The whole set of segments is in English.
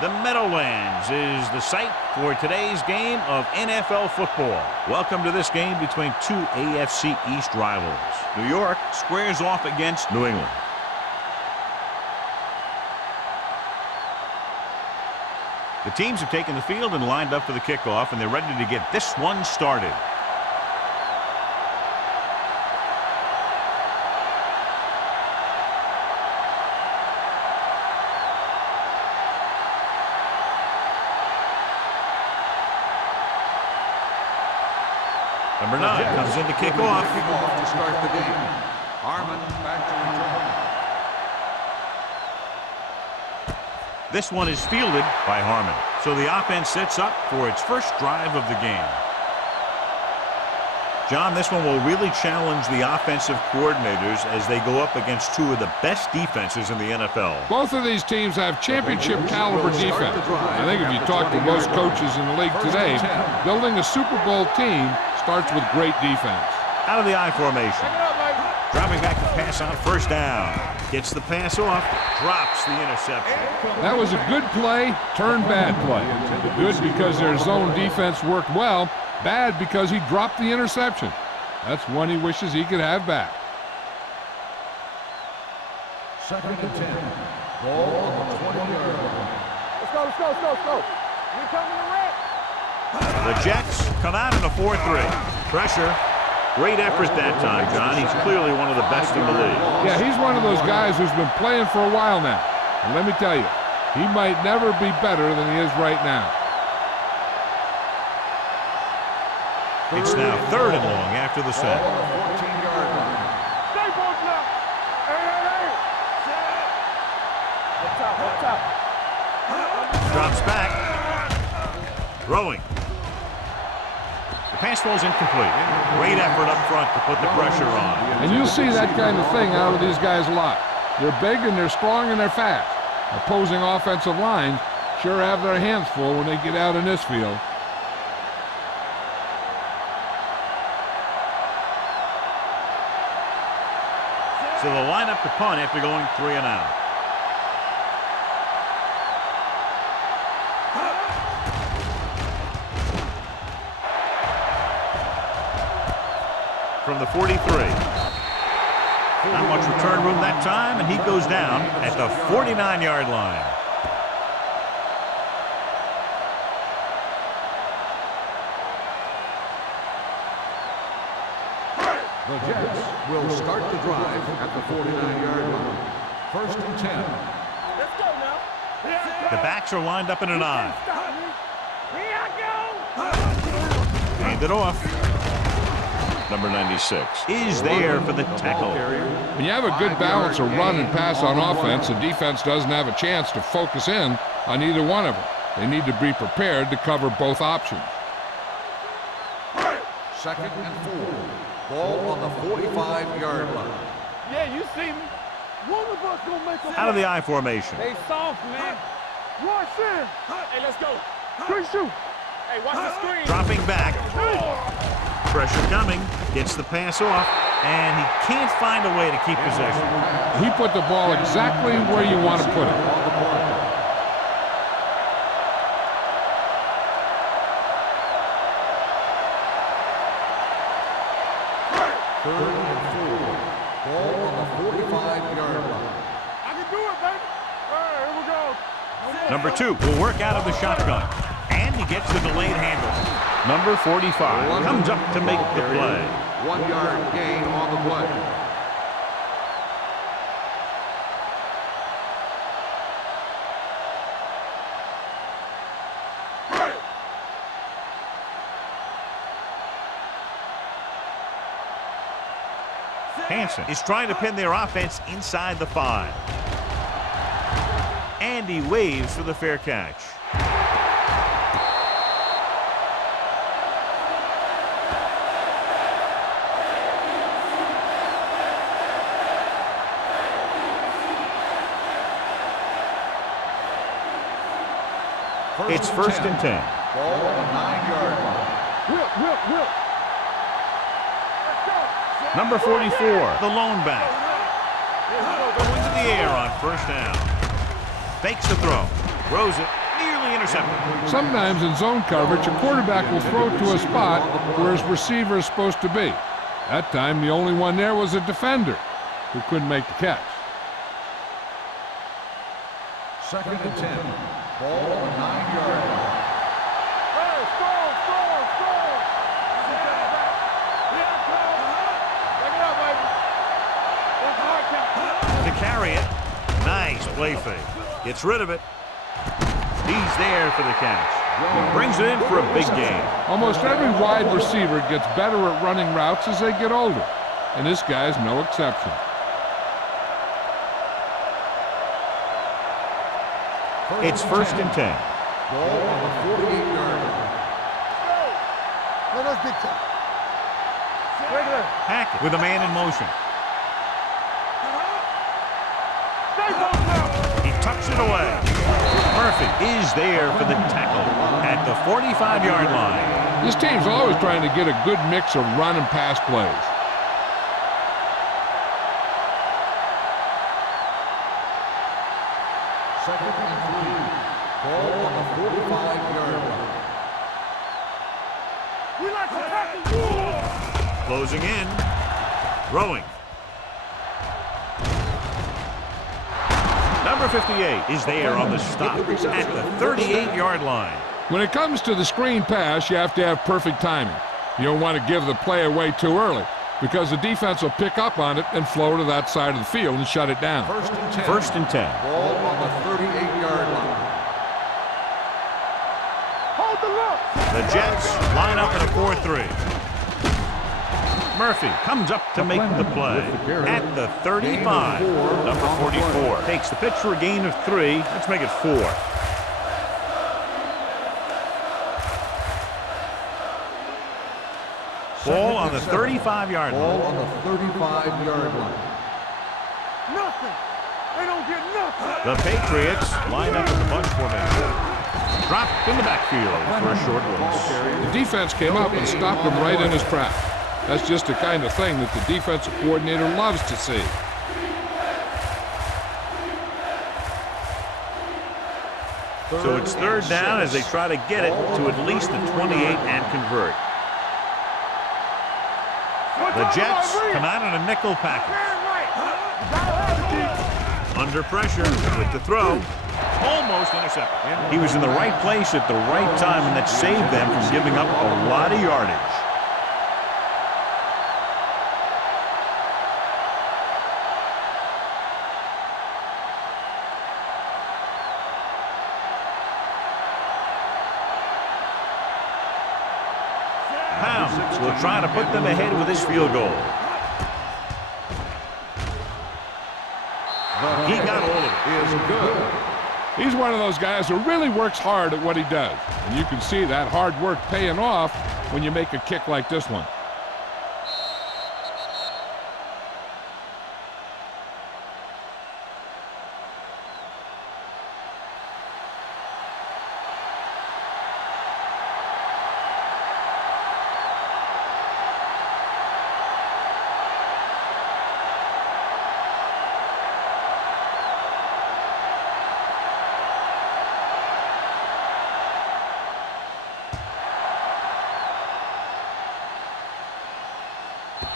The Meadowlands is the site for today's game of NFL football. Welcome to this game between two AFC East rivals. New York squares off against New England. The teams have taken the field and lined up for the kickoff, and they're ready to get this one started. Number 9 comes in to kick off. To start the game. Harmon back to return. This one is fielded by Harmon. So the offense sets up for its first drive of the game. John, this one will really challenge the offensive coordinators as they go up against two of the best defenses in the NFL. Both of these teams have championship caliber defense. I think if you talk to most coaches in the league today, building a Super Bowl team starts with great defense. Out of the I formation. Dropping back to pass on first down. Gets the pass off, drops the interception. That was a good play, turned bad play. Good because their zone defense worked well, bad because he dropped the interception. That's one he wishes he could have back. 2nd and 10. Ball on the 20-yard line. Let's go. We're coming to red. The Jets come out in a 4-3. Pressure. Great effort that time, John. He's clearly one of the best in the league. Yeah, he's one of those guys who's been playing for a while now. And let me tell you, he might never be better than he is right now. It's now 3rd and long after the set. 14-yard line. Stay both now. Hey. Up top. Drops back. Throwing. The pass falls incomplete. Great effort up front to put the pressure on. And you'll see that kind of thing out of these guys a lot. They're big and they're strong and they're fast. Opposing offensive lines sure have their hands full when they get out in this field. So they'll line up to punt after going 3 and out. From the 43. Not much return room that time, and he goes down at the 49-yard line. The Jets will start the drive at the 49-yard line. 1st and 10. Let's go now. The backs are lined up in an I. Here I go. Hand it off. Number 96 is there for the tackle. When you have a good balance of run and pass on offense, the defense doesn't have a chance to focus in on either one of them. They need to be prepared to cover both options. 2nd and 4. Ball on the 45-yard line. Yeah, you see me. One of us gonna make a Out of the I formation. They soft, man. Rush in. Hey, let's go. Quick shoot. Hey, watch the screen. Dropping back. Pressure coming. Gets the pass off. And he can't find a way to keep possession. He put the ball exactly where you want to put it. Third and 4. Ball on the 45-yard line. I can do it, baby. All right, here we go. Number 2 will work out of the shotgun. And he gets the delayed handle. Number 45 comes up to make the play. 1-yard gain on the play. Hansen is trying to pin their offense inside the 5. And he waves for the fair catch. It's 1st and 10. Ball on the 9-yard line. Whip. Number 44, the lone back. Going to the air on first down. Fakes the throw. Throws it. Nearly intercepted. Sometimes in zone coverage, a quarterback will throw to a spot where his receiver is supposed to be. That time, the only one there was a defender who couldn't make the catch. 2nd and 10. Ball on the 9-yard line. Hey, score! Take it up, baby. That's hard count. To carry it. Nice play fake. Gets rid of it. He's there for the catch. Brings it in for a big gain. Almost every wide receiver gets better at running routes as they get older, and this guy's no exception. It's 1st and 10. Ball on the 48-yard line. Let us big time. Regular. Hackett with a man in motion. He tucks it away. Murphy is there for the tackle at the 45-yard line. This team's always trying to get a good mix of run and pass plays. Second and 3. Ball on the 45-yard line. We like to tackle. Closing in. Throwing. Number 58 is there on the stop at the 38-yard line. When it comes to the screen pass, you have to have perfect timing. You don't want to give the play away too early because the defense will pick up on it and flow to that side of the field and shut it down. 1st and 10. 1st and 10. Ball on the 38-yard line. Hold the look. The Jets line up in a 4-3. Murphy comes up to make the play at the 35. Number 44 takes the pitch for a gain of 3. Let's make it 4. Ball on the 35-yard Ball line. on the 35-yard line. Nothing. They don't get nothing. The Patriots line up in the bunch formation. Dropped in the backfield for a short loss. The defense came up and stopped him right in his tracks. That's just the kind of thing that the defensive coordinator loves to see. So it's 3rd down as they try to get it to at least the 28 and convert. The Jets come out in a nickel package. Under pressure with the throw. Almost intercepted. He was in the right place at the right time, and that saved them from giving up a lot of yardage. Pounds will try to put them ahead with his field goal. He got all of it. Is good. He's one of those guys who really works hard at what he does. And you can see that hard work paying off when you make a kick like this one.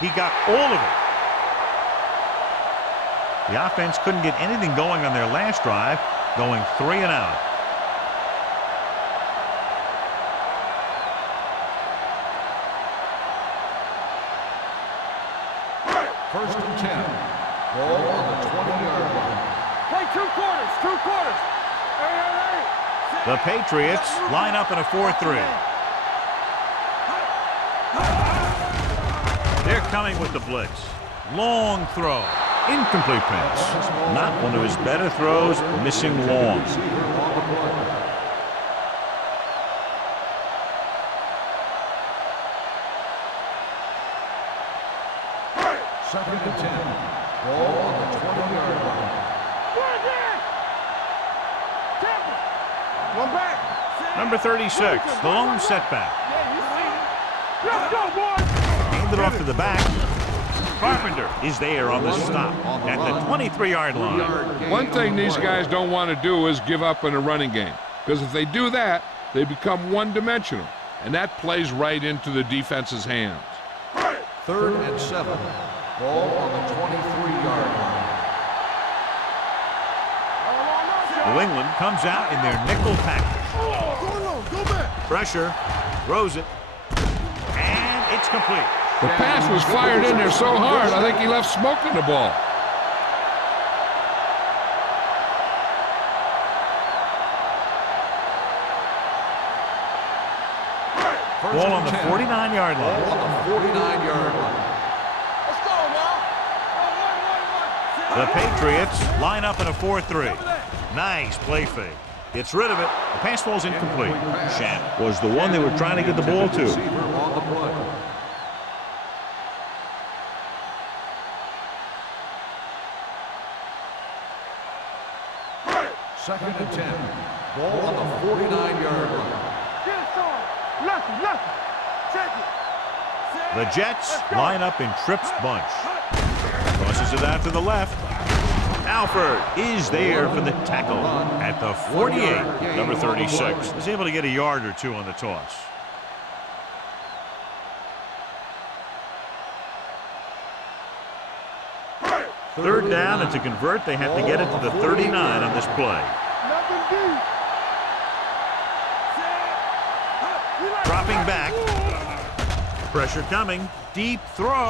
He got all of it. The offense couldn't get anything going on their last drive, going 3 and out. First and 10. Ball on the 20-yard line. Play 2 quarters. 2 quarters. Hey. The Patriots line up in a 4-3. They're coming with the blitz. Long throw. Incomplete pass. Not one of his better throws, missing long. Second and 10. Ball on the 20-yard line. One back. Number 36, the lone setback. Let's go, boys. Handed off to the back. Carpenter is there on the stop at the 23-yard line. One thing these guys don't want to do is give up in a running game. because if they do that, they become one-dimensional, and that plays right into the defense's hands. 3rd and 7. Ball on the 23-yard line. New England comes out in their nickel package. Go back. Pressure, throws it, and it's complete. The pass was fired in there so hard, I think he left smoke in the ball. Ball on the 49-yard line. Ball on the 49-yard line. Let's go now. The Patriots line up in a 4-3. Nice play fake. Gets rid of it. The pass falls incomplete. Shannon was the one they were trying to get the ball to. Receiver on the play. Second and 10. Ball on the 49-yard line. Get it, Sean. Lucky. Take it. The Jets line up in Tripp's bunch. Crosses it out to the left. Alford is there for the tackle at the 48. Number 36 is able to get a yard or two on the toss. Third down, and to convert, they have to get it to the 39 on this play. Nothing deep. Dropping back. Pressure coming. Deep throw.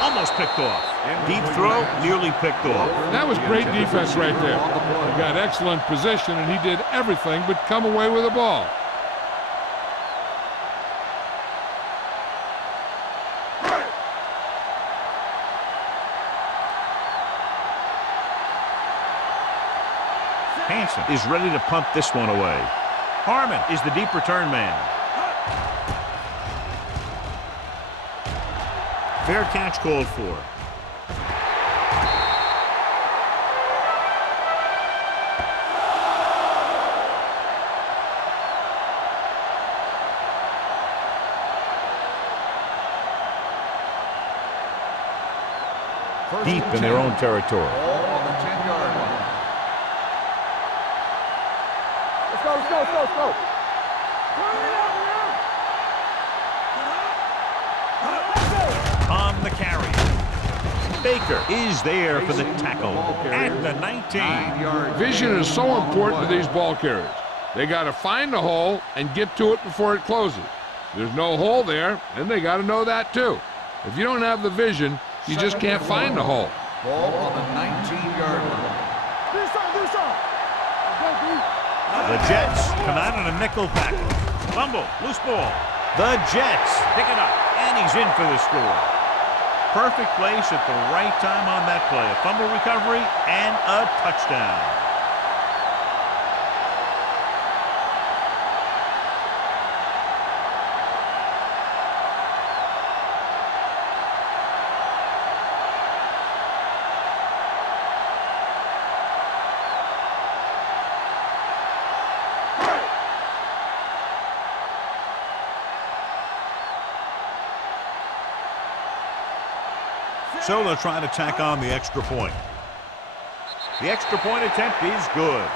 Almost picked off. Deep throw, nearly picked off. That was great defense right there. He got excellent position, and he did everything but come away with the ball. Hansen is ready to punt this one away. Harmon is the deep return man. Fair catch called for. Deep in their own territory. Ball on the 10-yard line. Let's go. On the carry. Baker is there for the tackle at the 19. 9-yard Vision is so important to these ball carriers. They got to find the hole and get to it before it closes. There's no hole there, and they got to know that too. If you don't have the vision, you just can't find the hole. Ball on the 19-yard line. Do something. The Jets come out in a nickel package. Fumble, loose ball. The Jets pick it up, and he's in for the score. Perfect place at the right time on that play. A fumble recovery and a touchdown. So they'll try to tack on the extra point. The extra point attempt is good.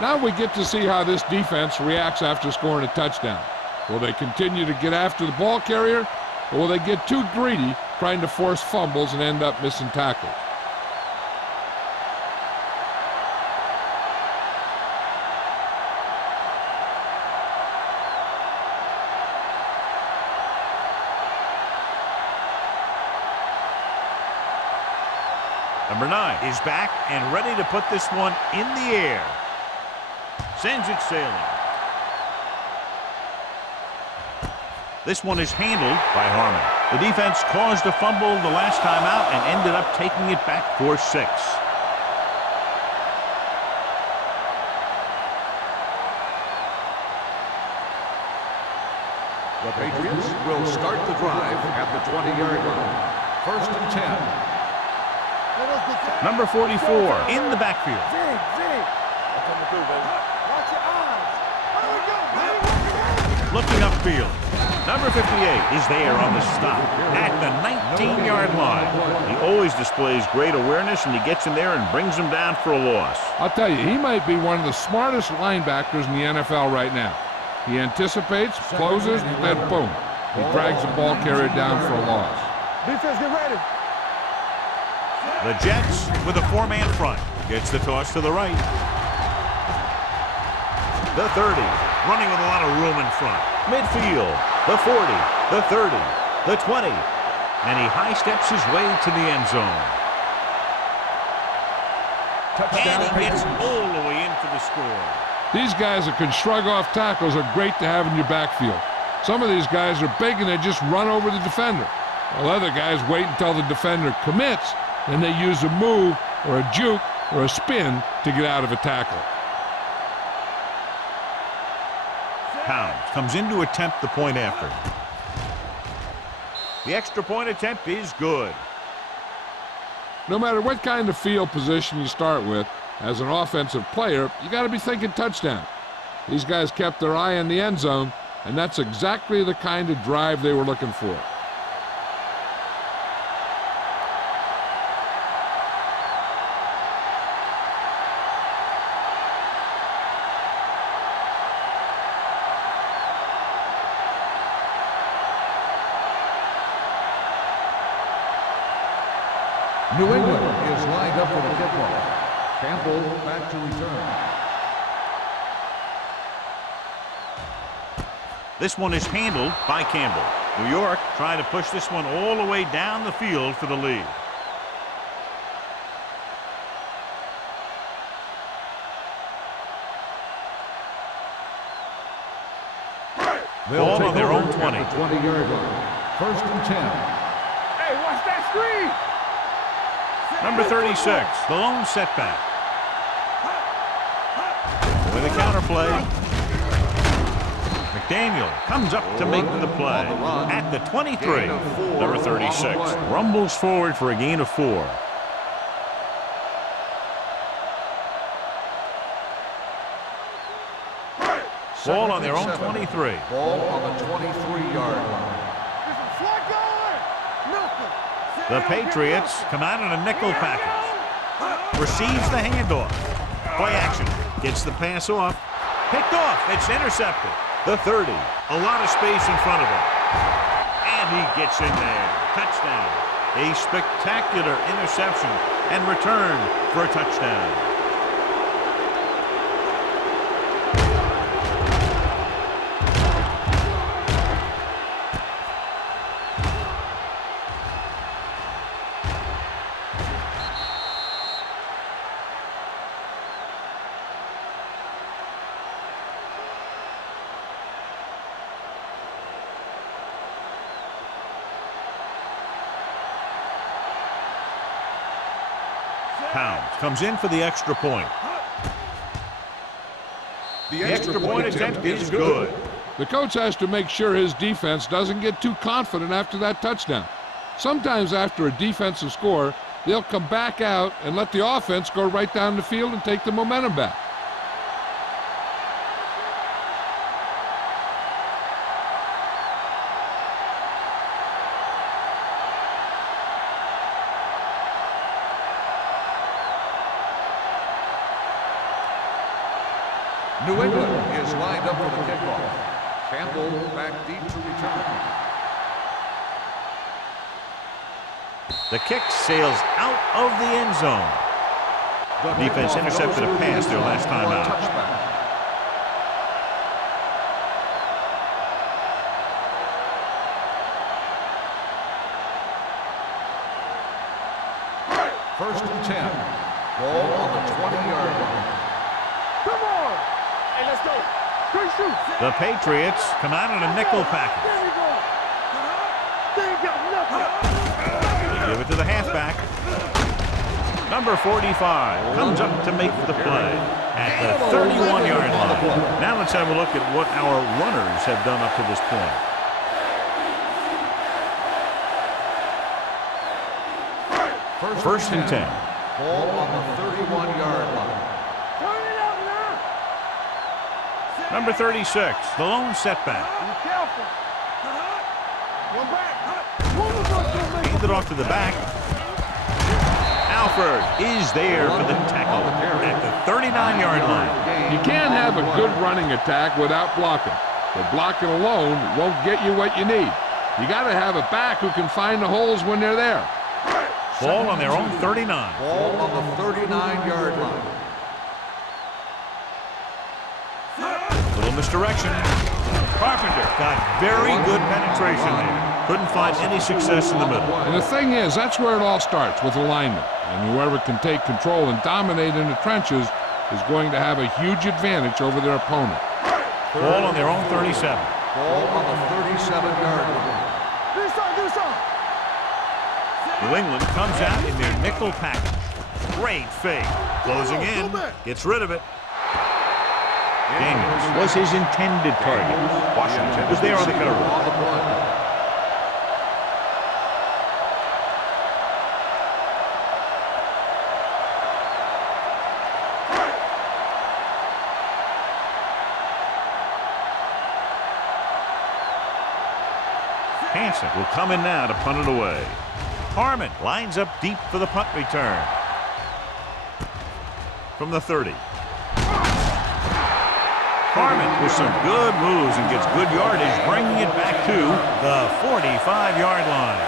Now we get to see how this defense reacts after scoring a touchdown. Will they continue to get after the ball carrier, or will they get too greedy trying to force fumbles and end up missing tackles? Number 9 is back and ready to put this one in the air. Sends it sailing. This one is handled by Harmon. The defense caused a fumble the last time out and ended up taking it back for 6. The Patriots will start the drive at the 20-yard line. 1st and 10. Number 44 in the backfield. Zig. That's coming through, baby. Watch your eyes. Here we go, baby. looking upfield. Number 58 is there on the stop at the 19-yard line. He always displays great awareness, and he gets in there and brings him down for a loss. I'll tell you, he might be one of the smartest linebackers in the NFL right now. He anticipates, closes, and then boom, he drags the ball carrier down for a loss. Defense, get ready. The Jets with a four-man front. Gets the toss to the right. The 30, running with a lot of room in front. Midfield, the 40, the 30, the 20, and he high steps his way to the end zone. And he gets all the way in for the score. These guys that can shrug off tackles are great to have in your backfield. Some of these guys are big and they just run over the defender, while other guys wait until the defender commits, and they use a move or a juke or a spin to get out of a tackle. Pounds comes in to attempt the point after. The extra point attempt is good. No matter what kind of field position you start with, as an offensive player, you got to be thinking touchdown. These guys kept their eye on the end zone, and that's exactly the kind of drive they were looking for. New England is lined up for the kickoff. Campbell back to return. This one is handled by Campbell. New York trying to push this one all the way down the field for the lead. Ball on their own 20. 20-yard line. First and 10. Hey, watch that screen. Number 36, the lone setback. With a counterplay. McDaniel comes up to make the play at the 23. Number 36 rumbles forward for a gain of 4. Ball on their own 23. Ball on the 23-yard line. The Patriots come out in a nickel package. Receives the handoff. Play action. Gets the pass off. Picked off. It's intercepted. The 30. A lot of space in front of him. And he gets in there. Touchdown. A spectacular interception and return for a touchdown. Pounds comes in for the extra point. The extra point attempt is good. The coach has to make sure his defense doesn't get too confident after that touchdown. Sometimes after a defensive score, they'll come back out and let the offense go right down the field and take the momentum back. New England is lined up for the kickoff. Campbell back deep to return. The kick sails out of the end zone. Defense intercepted a pass their last time out. First and 10. Ball on the 20-yard line. Come on. Hey, let's go. Great shoot. The Patriots come out in a nickel package. There we go. They ain't got nothing. They give it to the halfback. Number 45 comes up to make the play at the 31-yard line. Now let's have a look at what our runners have done up to this point. First and 10. Ball on the 31-yard line. Turn it up now. Number 36, the lone setback. Be careful. One back. Handed off to the back. Alford is there for the tackle at the 39-yard line. You can't have a good running attack without blocking. But blocking alone won't get you what you need. You got to have a back who can find the holes when they're there. Ball on their own 39. Ball on the 39-yard line. Little misdirection. Carpenter got very good penetration there. Couldn't find any success in the middle. And the thing is, that's where it all starts, with alignment. And whoever can take control and dominate in the trenches is going to have a huge advantage over their opponent. Ball on their own 37. Ball on the 37-yard line. New England comes out in their nickel package. Great fake. Closing in. Gets rid of it. Daniels was his intended target. Washington was there on the cover. Hansen will come in now to punt it away. Harmon lines up deep for the punt return. From the 30. Harmon with some good moves and gets good yardage, bringing it back to the 45-yard line.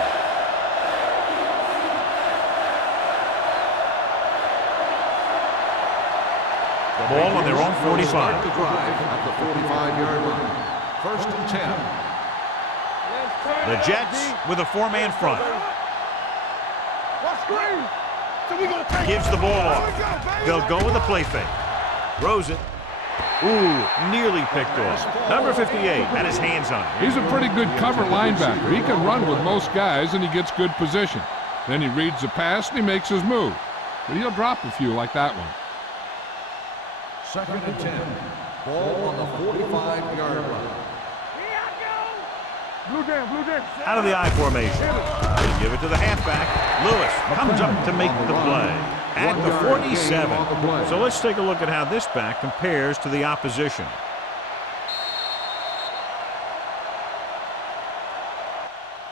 The ball on their own 45. Start the drive at the 45-yard line. First and 10. The Jets with a four-man front. Gives the ball off. They'll go with a play fake. Throws it. Ooh, nearly picked off. Number 58 had his hands on it. He's a pretty good cover linebacker. He can run with most guys, and he gets good position. Then he reads the pass, and he makes his move. But he'll drop a few like that one. Second and 10. Ball on the 45-yard line. Out of the I formation. They give it to the halfback. Lewis comes up to make the play at the 47. So let's take a look at how this back compares to the opposition.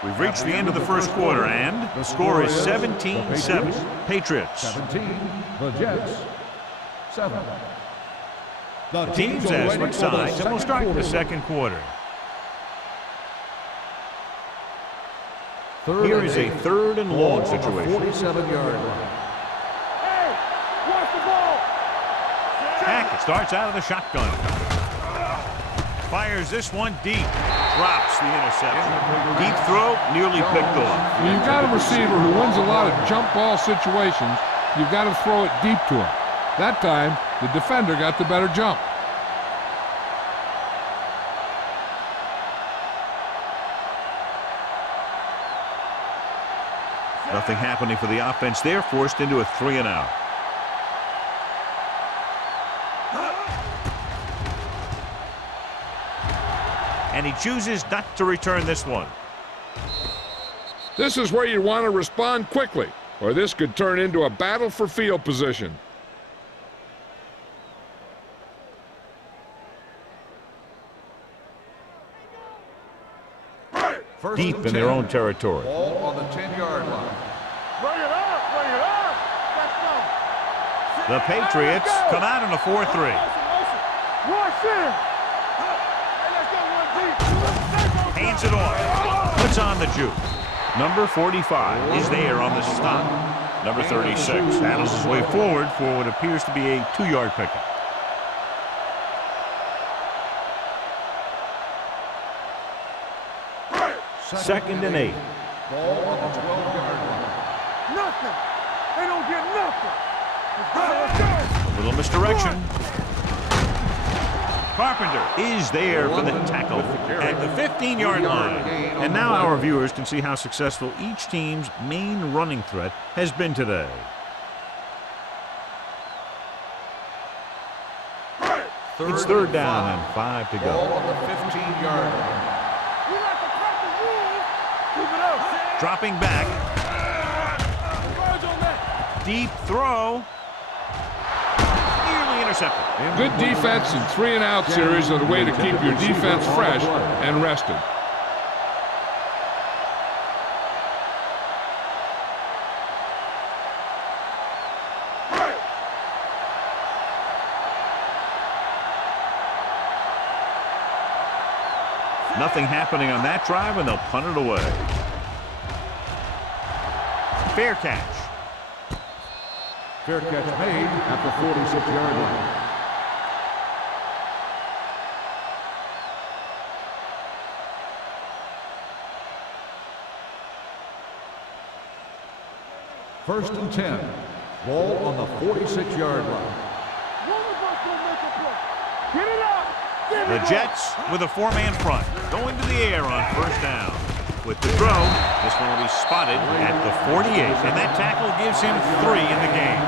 We've reached the end of the first quarter, and the score is 17-7. Patriots. 17. The Jets. 7. The teams as switch sides, and we'll start the second quarter. Here is a third and long situation. 47-yard line. Hackett starts out of the shotgun. Fires this one deep. Drops the interception. Deep throw, nearly picked off. When you've got a receiver who wins a lot of jump ball situations, you've got to throw it deep to him. That time, the defender got the better jump. Nothing happening for the offense. They're forced into a 3-and-out. And he chooses not to return this one. This is where you want to respond quickly, or this could turn into a battle for field position. Deep in their own territory. Ball on the 10-yard line. Bring it up, bring it up. Let's go. The Patriots come out in a 4-3. Rush in. Hey, let's go one deep. Hands it off. Puts on the juke. Number 45 is there on the stop. Number 36 handles his way forward for what appears to be a 2-yard pickup. Second and 8. Ball on the 12-yard line. Nothing. They don't get nothing. Let's go. A little misdirection. Carpenter is there for the tackle at the 15-yard line. And now our viewers can see how successful each team's main running threat has been today. It's third down and 5 to Ball go. on the 15-yard line. We got to cut the rules. Keep it up. Dropping back. Converge on that. Deep throw. Nearly intercepted. Good defense and 3-and-out series are the way to keep your defense fresh and rested. Nothing happening on that drive, and they'll punt it away. Fair catch. Fair catch made at the 46-yard line. First and 10. Ball on the 46-yard line. Get it up! The Jets with a 4-man front, going to the air on first down. With the throw, this one will be spotted at the 48, and that tackle gives him 3 in the game.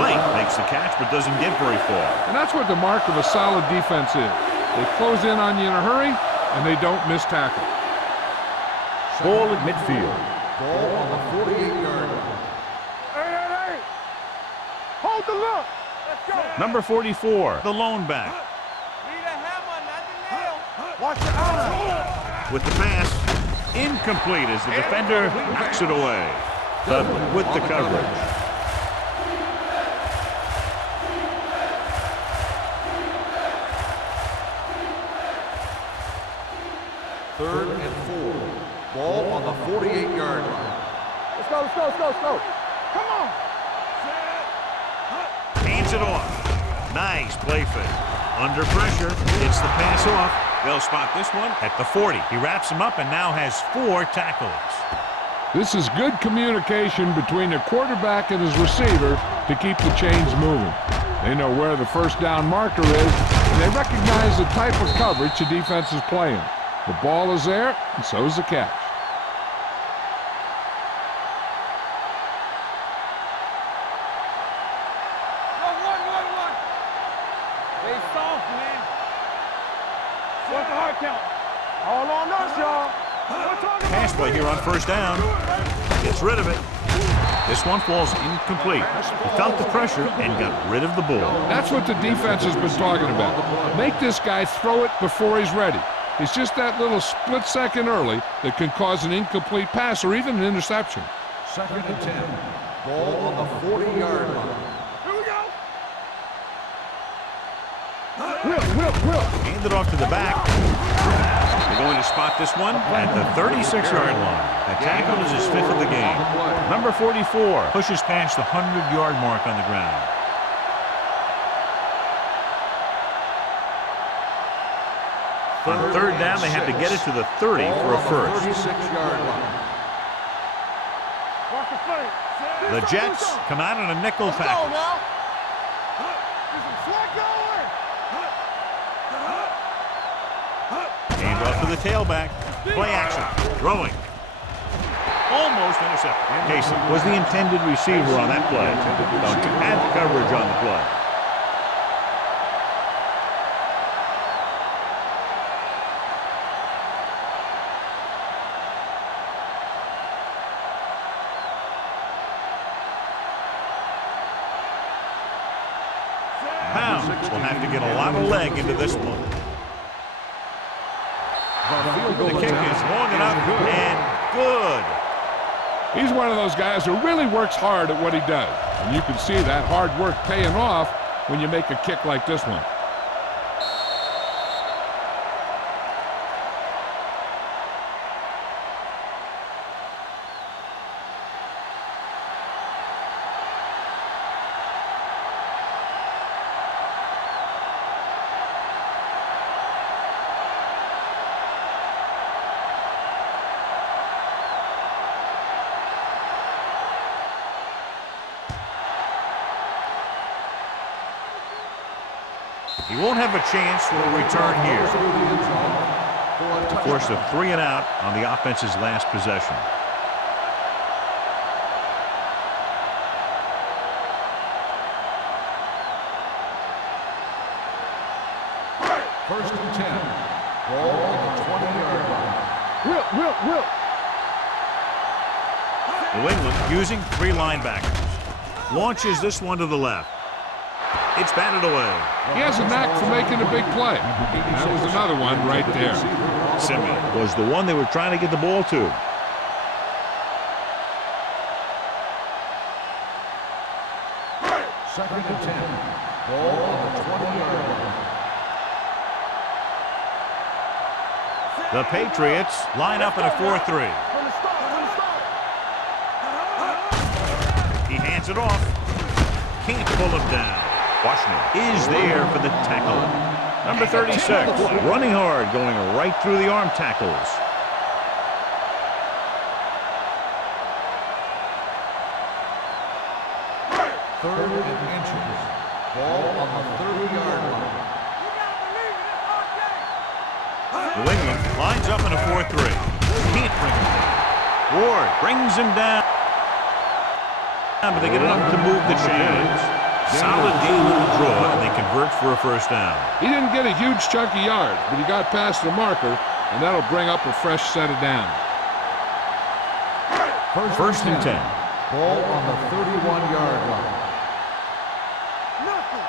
Blake makes the catch but doesn't get very far. And that's what the mark of a solid defense is. They close in on you in a hurry, and they don't miss tackle. Ball at midfield. Ball on the 48-yard line. Hey! Hold the look! Let's go! Number 44, the lone back. Need a hammer, not the nail. Watch your eye. With the pass, incomplete as the defender knocks it away. Dudley with the coverage. Third and 4. Ball on the 48-yard line. Let's go! Come on! Hands it off. Nice play fake. Under pressure, gets the pass off. They'll spot this one at the 40. He wraps him up and now has 4 tackles. This is good communication between the quarterback and his receiver to keep the chains moving. They know where the first down marker is, and they recognize the type of coverage the defense is playing. The ball is there, and so is the catch. One. Stay soft, man. What's the hard count? All on us, y'all. Pass play here on first down. Gets rid of it. This one falls incomplete. He felt the pressure and got rid of the ball. That's what the defense has been talking about. Make this guy throw it before he's ready. It's just that little split second early that can cause an incomplete pass or even an interception. Second and 10. Ball on the 40-yard line. Here we go. Whip. Hand it off to the back. They're going to spot this one at the 36-yard line. The tackle is his 5th of the game. Number 44 pushes past the 100-yard mark on the ground. On third down, they have to get it to the 30 for a first. 36-yard line. Watch the play. The Jets come out on a nickel tackle. now. There's some slack going. Hand off to the tailback. Play action. Throwing. Almost intercepted. Casey was the intended receiver on that play. Don't you had the coverage on the play. Pounds will have to get a lot of leg into this one. The kick is long enough and good. He's one of those guys who really works hard at what he does. And you can see that hard work paying off when you make a kick like this one. He won't have a chance for a return here. Force a 3-and-out on the offense's last possession. First and 10. Ball on the 20-yard line. Whip. New England using 3 linebackers. Launches this one to the left. It's batted away. He has a knack for making a big play. That was another one right there. Simeon was the one they were trying to get the ball to. Second and 10. Ball on the 20-yard line. The Patriots line up in a 4-3. From the start, from the start. He hands it off. Can't pull him down. Washington is there for the tackle. Number 36, running hard, going right through the arm tackles. Third and inches. Ball on the 30-yard line. New England lines up in a 4-3. Can't bring him down. Ward brings him down. But they get enough to move the chains. Solid game in the draw, and they convert for a first down. He didn't get a huge chunk of yards, but he got past the marker, and that'll bring up a fresh set of downs. First and 10. Ball on the 31-yard line. Nothing.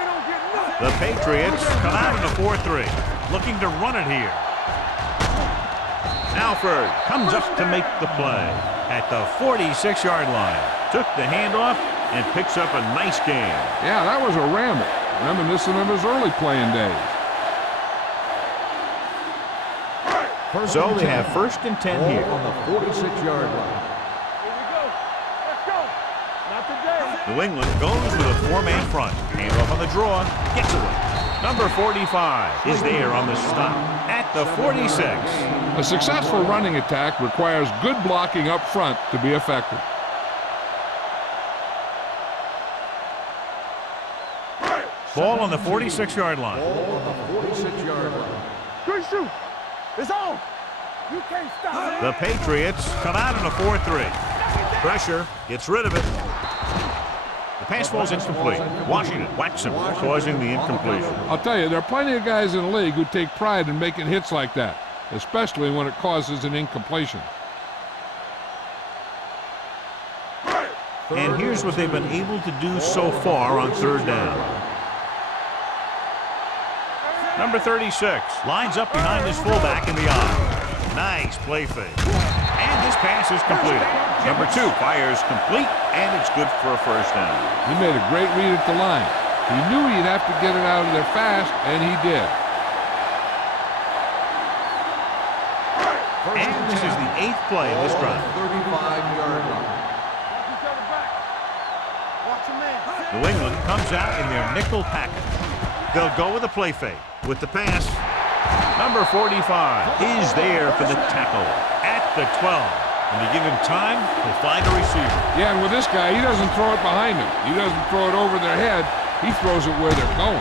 They don't get nothing. The Patriots come out in a 4-3, looking to run it here. Alford comes up to make the play at the 46-yard line. Took the handoff and picks up a nice gain. Yeah, that was a ramble, reminiscent of his early playing days. So they have first and 10 Ball here. on the 46-yard line. Here we go. Let's go. Not today. New England goes with a four-man front. Handoff on the draw. Gets away. Number 45 is there on the stop at the 46. A successful running attack requires good blocking up front to be effective. Ball on the 46-yard line. Ball on the 46-yard line. Good shoot. It's on. You can't stop it. The Patriots come out in a 4-3. Pressure gets rid of it. The pass ball's incomplete. Washington whacks him, causing the incompletion. I'll tell you, there are plenty of guys in the league who take pride in making hits like that, especially when it causes an incompletion. And here's what they've been able to do so far on third down. Number 36 lines up behind his fullback in the eye. Nice play fake. And this pass is completed. Number 2 fires complete, and it's good for a first down. He made a great read at the line. He knew he'd have to get it out of there fast, and he did. And this is the 8th play of this drive. 35-yard line. Watch each other back. Watch your man. New England comes out in their nickel package. They'll go with a play fake. With the pass, number 45 is there for the tackle at the 12. When you give him time, he'll find a receiver. Yeah, and with this guy, he doesn't throw it behind him. He doesn't throw it over their head. He throws it where they're going.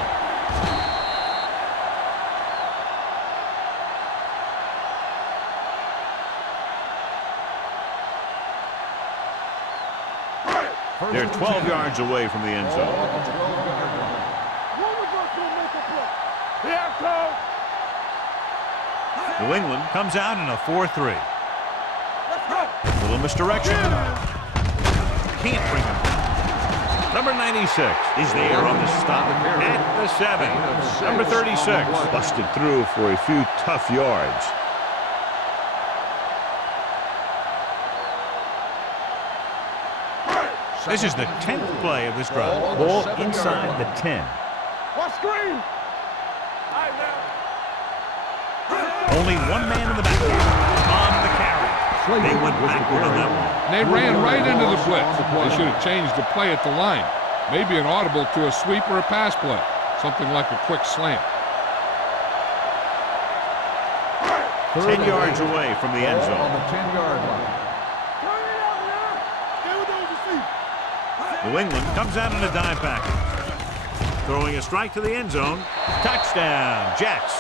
They're 12 yards away from the end zone. One of us will make a play. Here comes. New England comes out in a 4-3. Let's go. Little misdirection. Can't bring him down. Number 96 is there on the stop at the 7. Number 36 busted through for a few tough yards. This is the 10th play of this drive. Ball inside the 10. What screen? All right, now. Only one man in the backfield on the carry. They went backward on that one. And they ran right into the blitz. They should have changed the play at the line. Maybe an audible to a sweep or a pass play. Something like a quick slant. 10 yards away from the end On zone. the 10-yard line. Turn it out now. Stay with those receivers. New England comes out in a dime package. Throwing a strike to the end zone. Touchdown, Jets.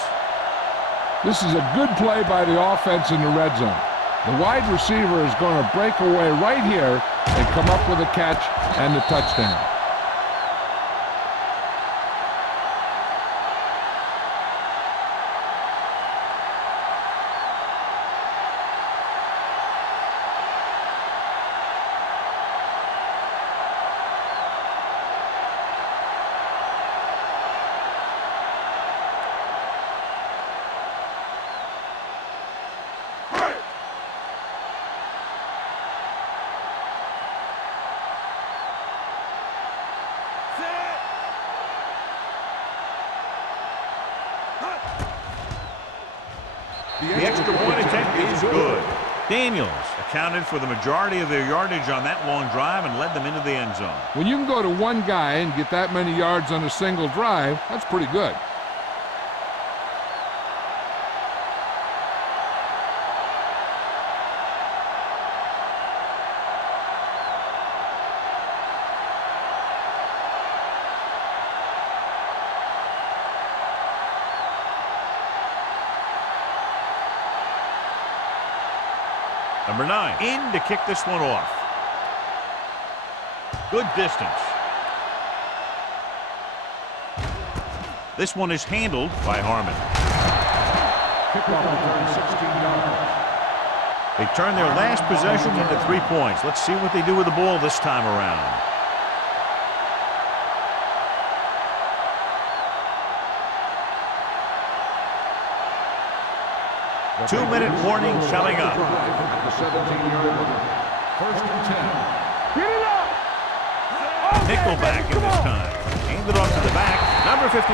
This is a good play by the offense in the red zone. The wide receiver is going to break away right here and come up with a catch and the touchdown. The extra point attempt is good. Daniels accounted for the majority of their yardage on that long drive and led them into the end zone. When you can go to one guy and get that many yards on a single drive, that's pretty good. Number 9 in to kick this one off. Good distance. This one is handled by Harmon. Kickoff return 16 yards. They turn their last possession into 3 points. Let's see what they do with the ball this time around. The 2-minute warning coming up. At the 17-yard line. First and 10. Get it up! Nickelback in this time. Handed off to the back. Number 58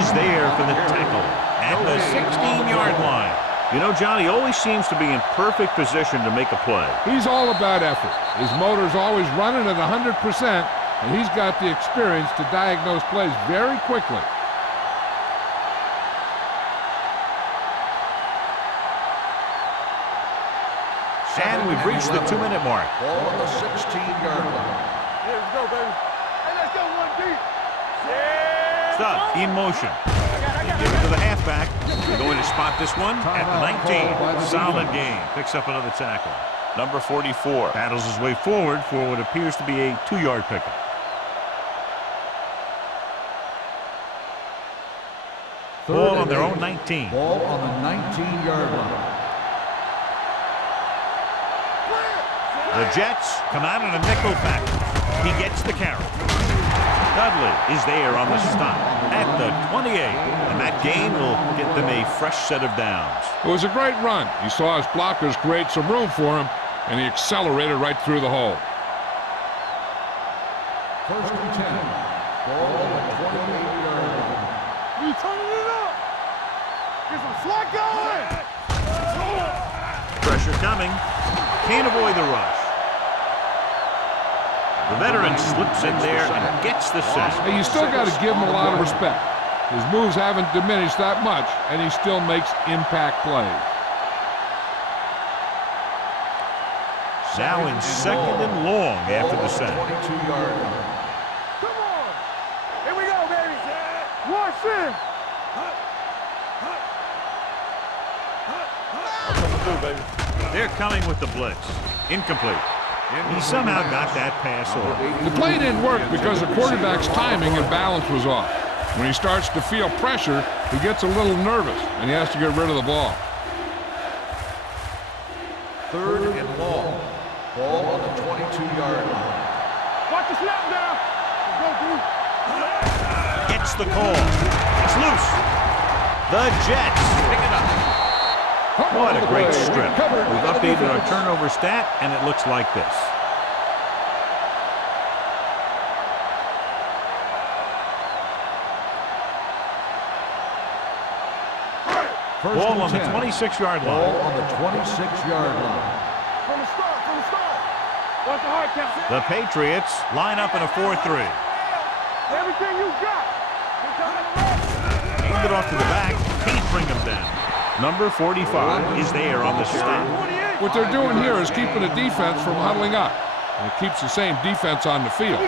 is there for the tackle at the 16-yard line. You know, John, he always seems to be in perfect position to make a play. He's all about effort. His motor's always running at 100%, and he's got the experience to diagnose plays very quickly. And we've reached the 2-minute mark. Ball on the 16-yard line. Here we go, baby. Hey, let's go one deep. Stuff in motion. Give it to the halfback. They're going to spot this one at the 19. Solid game. Picks up another tackle. Number 44 battles his way forward for what appears to be a 2-yard pickup. Ball on their own 19. Ball on the 19-yard line. The Jets come out in a nickel package. He gets the carry. Dudley is there on the stop at the 28. And that gain will get them a fresh set of downs. It was a great run. He saw his blockers create some room for him, and he accelerated right through the hole. First and 10. Ball on the 28-yard line. You turning it up. Get some slack going. Pressure coming. Can't avoid the rush. The veteran slips in there and gets the sack. Hey, you still got to give him a lot of respect. His moves haven't diminished that much, and he still makes impact plays. Now in second and long after the sack. 22-yard line. Come on. Here we go, baby. Watch in. They're coming with the blitz. Incomplete. He somehow got that pass off. The play didn't work because the quarterback's timing and balance was off. When he starts to feel pressure, he gets a little nervous, and he has to get rid of the ball. Third and long. Ball on the 22-yard line. Watch the snap down. Let's go, dude. Gets the call. It's loose. The Jets pick it up. What a great strip. We've updated our turnover stat, and it looks like this. Ball on the 26-yard line. Ball on the 26-yard line. From the start. Watch the hard count. The Patriots line up in a 4-3. Everything you got. Hand it off to the back. Can't bring them down. Number 45 is there on the stop. What they're doing here is keeping the defense from huddling up. And it keeps the same defense on the field.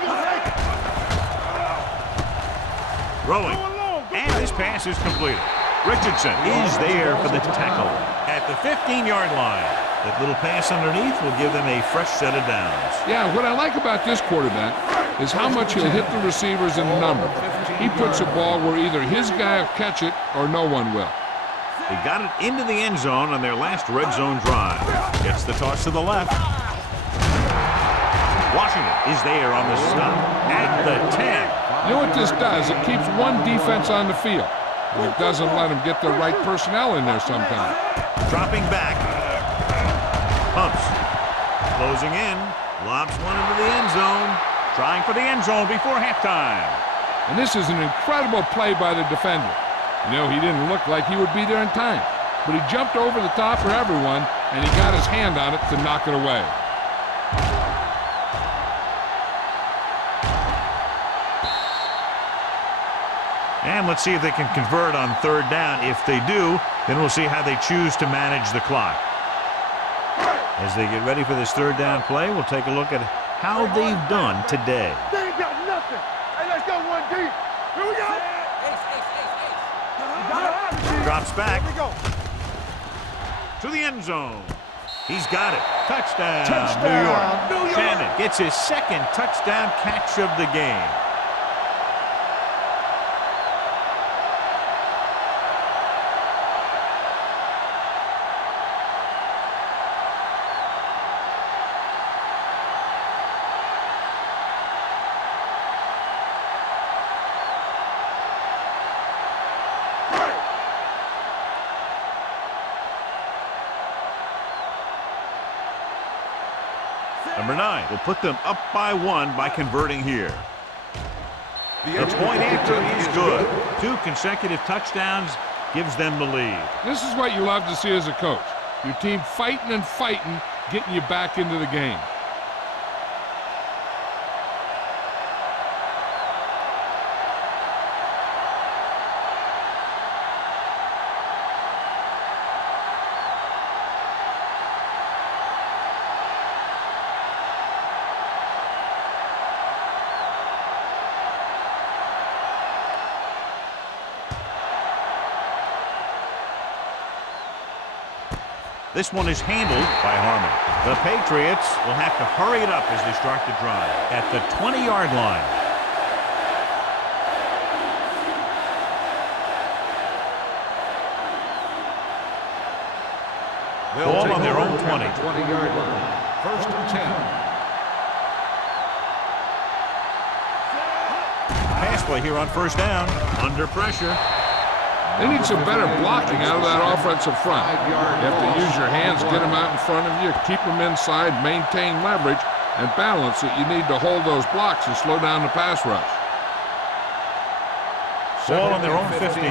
Throwing. And this pass is completed. Richardson is there for the tackle at the 15-yard line. That little pass underneath will give them a fresh set of downs. Yeah, what I like about this quarterback is how much he'll hit the receivers in the number. He puts a ball where either his guy will catch it or no one will. They got it into the end zone on their last red zone drive. Gets the toss to the left. Washington is there on the stop at the 10. You know what this does? It keeps one defense on the field. And it doesn't let them get the right personnel in there sometimes. Dropping back. Pumps. Closing in. Lobs one into the end zone. Trying for the end zone before halftime. And this is an incredible play by the defender. You know, he didn't look like he would be there in time. but he jumped over the top of everyone, and he got his hand on it to knock it away. And let's see if they can convert on third down. If they do, then we'll see how they choose to manage the clock. As they get ready for this third down play, we'll take a look at how they've done today. They ain't got nothing. Hey, let's go one deep. Here we go. Drops back Here we go. to the end zone. He's got it. Touchdown, Touchdown, New York. New York. Shannon gets his second touchdown catch of the game. Number 9 will put them up by 1 by converting here. The point after is good. 2 consecutive touchdowns gives them the lead. This is what you love to see as a coach. Your team fighting and fighting, getting you back into the game. This one is handled by Harmon. The Patriots will have to hurry it up as they start the drive at the 20-yard line. Ball on their own 20. 20-yard line. First and 10. Pass play here on first down. Under pressure. They need some better blocking out of that offensive front. You have to use your hands, get them out in front of you, keep them inside, maintain leverage, and balance it. You need to hold those blocks and slow down the pass rush. Ball on their own 15.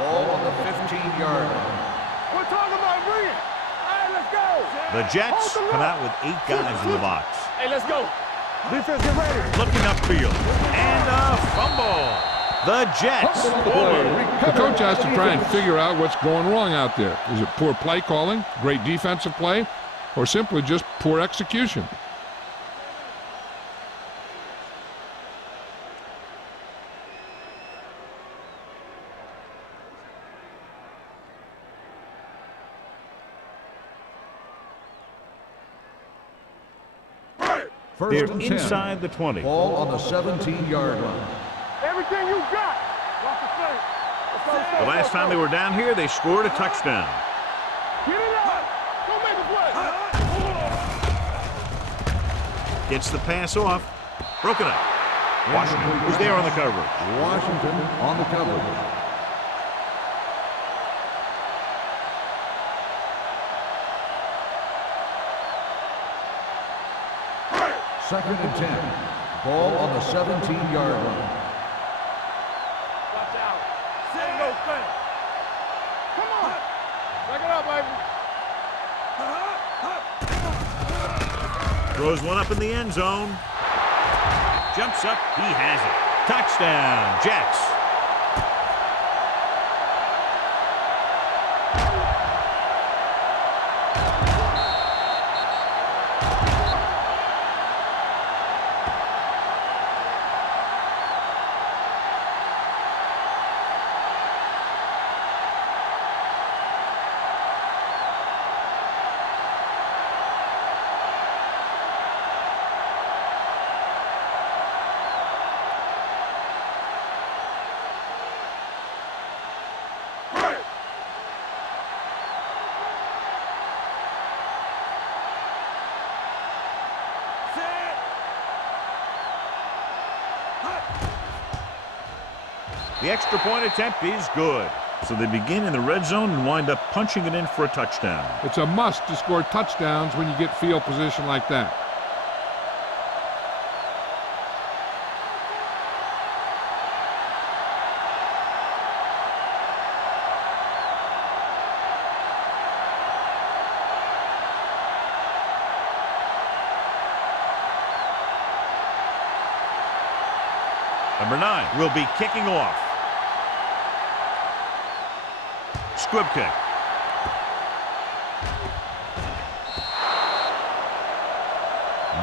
Ball on the 15-yard line. We're talking about bringing. All right, let's go. The Jets come out with 8 guys in the box. Hey, let's go. Defense, get ready. Looking upfield. And a fumble. The Jets forward. The coach has to try and figure out what's going wrong out there. Is it poor play calling, great defensive play, or simply just poor execution? They're inside the 20. Ball on the 17-yard line. Everything you got. Watch the play. The last time they were down here, they scored a touchdown. Get it up. Go make a play. Gets the pass off. Broken up. Washington was there on the coverage. Washington on the coverage. Second and 10. Ball on the 17-yard line. Watch out. Ain't no thing. Come on. Back it up, baby. Throws one up in the end zone. Jumps up. He has it. Touchdown, Jets. The extra point attempt is good. So they begin in the red zone and wind up punching it in for a touchdown. It's a must to score touchdowns when you get field position like that. Number 9 will be kicking off. Squib kick.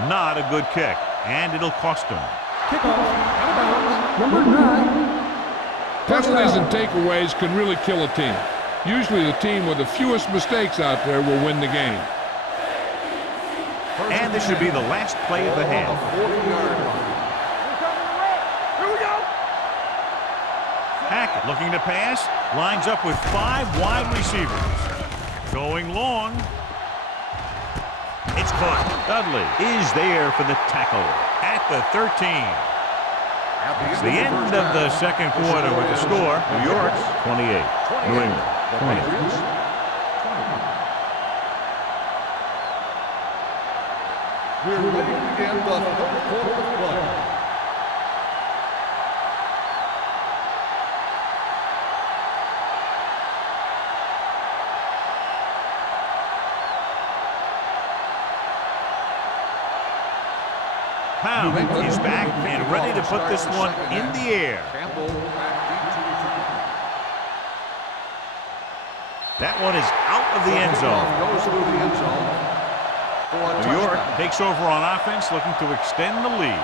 Not a good kick, and it'll cost him. Kickoff, out of bounds, number 9. Penalties and takeaways can really kill a team. Usually the team with the fewest mistakes out there will win the game. And this should be the last play of the half. 40-yard line. Here we go. Hackett looking to pass. Lines up with 5 wide receivers. Going long. It's caught. Dudley is there for the tackle at the 13. It's the end of the second quarter with the score. New York 28. New England 20. We're ready to begin the third quarter of play. Pound is back and ready to put this one in the air. Campbell back deep to return. That one is out of the end zone. Goes through the end zone. New York takes over on offense, looking to extend the lead.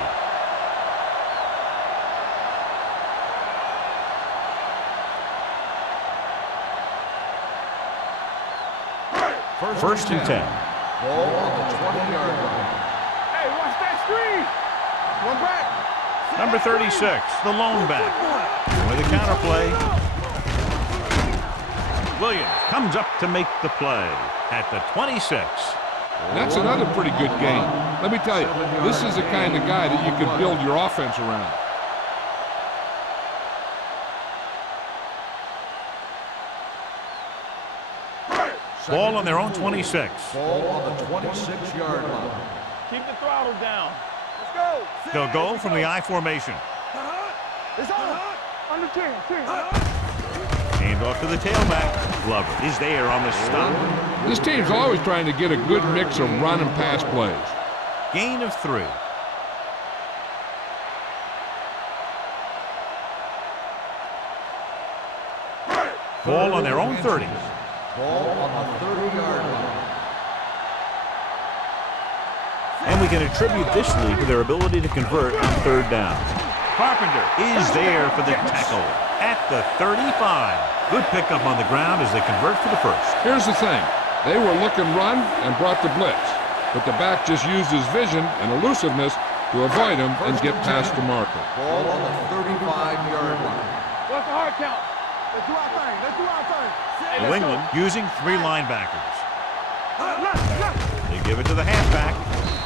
First and 10. Ball on the 20-yard line. Hey, watch that screen. One back. Number 36, the lone back. With a counterplay. Williams comes up to make the play at the 26. That's another pretty good game. Let me tell you, this is the kind of guy that you can build your offense around. Ball on their own 26. Ball on the 26-yard line. Keep the throttle down. Let's go. They'll go from the I formation. It's on. Under 10. Hand off to the tailback. Glover is there on the stop. This team's always trying to get a good mix of run and pass plays. Gain of 3. Ball on their own 30. Ball on the 30-yard line. And we can attribute this lead to their ability to convert on third down. Carpenter is there for the tackle at the 35. Good pickup on the ground as they convert for the first. Here's the thing. They were looking run and brought the blitz, but the back just used his vision and elusiveness to avoid him and get past the marker. Ball on the 35-yard line. What's the hard count? Let's do our thing. Let's do our thing. Hey, New England using 3 linebackers. They give it to the halfback.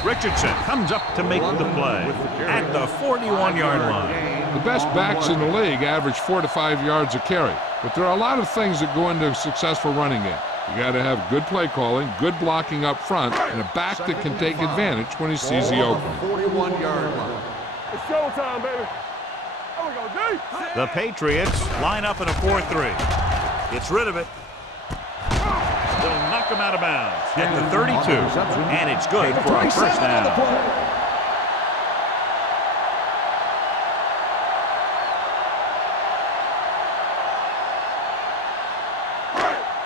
Richardson comes up to make the play at the 41-yard line. The best backs in the league average 4 to 5 yards a carry, but there are a lot of things that go into a successful running game. You got to have good play calling, good blocking up front, and a back that can take advantage when he sees the opening. 41-yard line. It's showtime, baby. There we go, G. The Patriots line up in a 4-3. Gets rid of it. They'll knock him out of bounds at the 32. And it's good for a first down.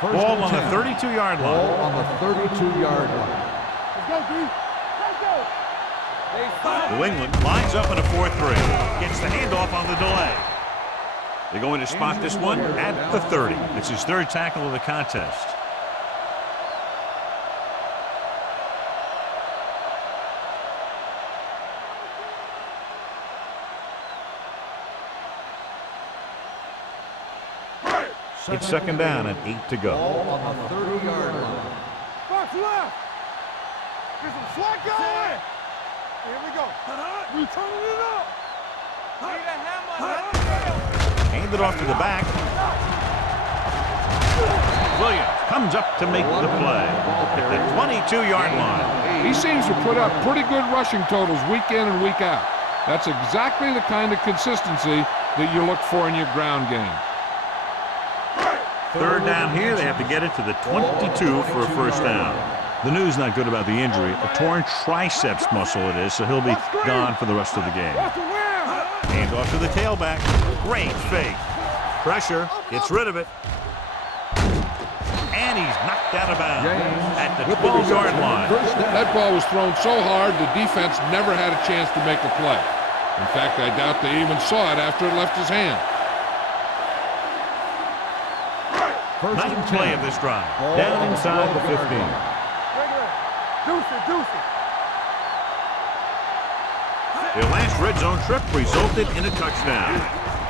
Ball on the 32-yard line. Ball on the 32-yard line. Let's go, G. Let's go. New England lines up in a 4-3. Gets the handoff on the delay. They're going to spot this one at the 30. It's his 3rd tackle of the contest. It's 2nd down and 8 to go. Ball on the 30-yard line. Box left. Get some slack going. Here we go. We turning it up. Need a hammer. Hand it off to the back. Williams comes up to make the play at the 22-yard line. He seems to put up pretty good rushing totals week in and week out. That's exactly the kind of consistency that you look for in your ground game. 3rd down here. They have to get it to the 22 for a first down. The news not good about the injury. A torn triceps muscle it is, so he'll be gone for the rest of the game. Handoff to the tailback. Great fake. Pressure. Gets rid of it. And he's knocked out of bounds at the 12-yard line. That ball was thrown so hard, the defense never had a chance to make a play. In fact, I doubt they even saw it after it left his hand. Ninth play of this drive. Down inside the 15. Their last red zone trip resulted in a touchdown.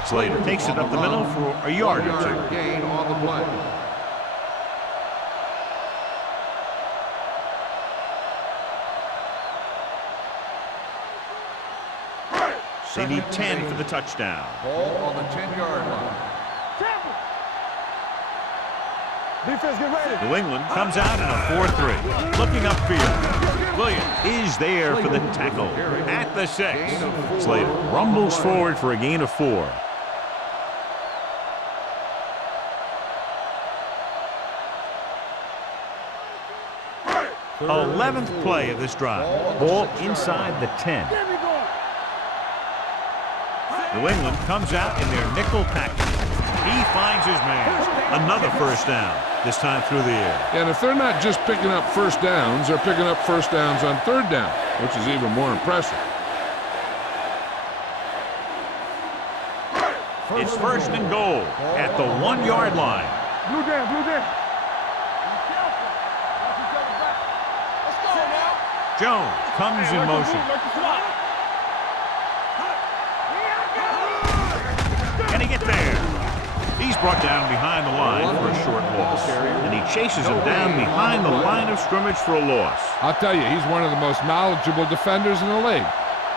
Slater takes it up the middle for a yard or two. Gain on the play. They need 10 for the touchdown. Ball on the 10-yard line. Defense, get ready. New England comes out in a 4-3. Looking upfield. Williams is there for the tackle at the 6. Slater rumbles forward for a gain of 4. Third 11th play of this drive. Ball inside the 10. New England comes out in their nickel package. He finds his man. Another first down, this time through the air. And if they're not just picking up first downs, they're picking up first downs on third down, which is even more impressive. It's first and goal at the 1-yard line. Blue down, blue down. Jones comes in motion. Can he get there? He's brought down behind the line for a short loss. And he chases him down behind the line of scrimmage for a loss. I'll tell you, he's one of the most knowledgeable defenders in the league.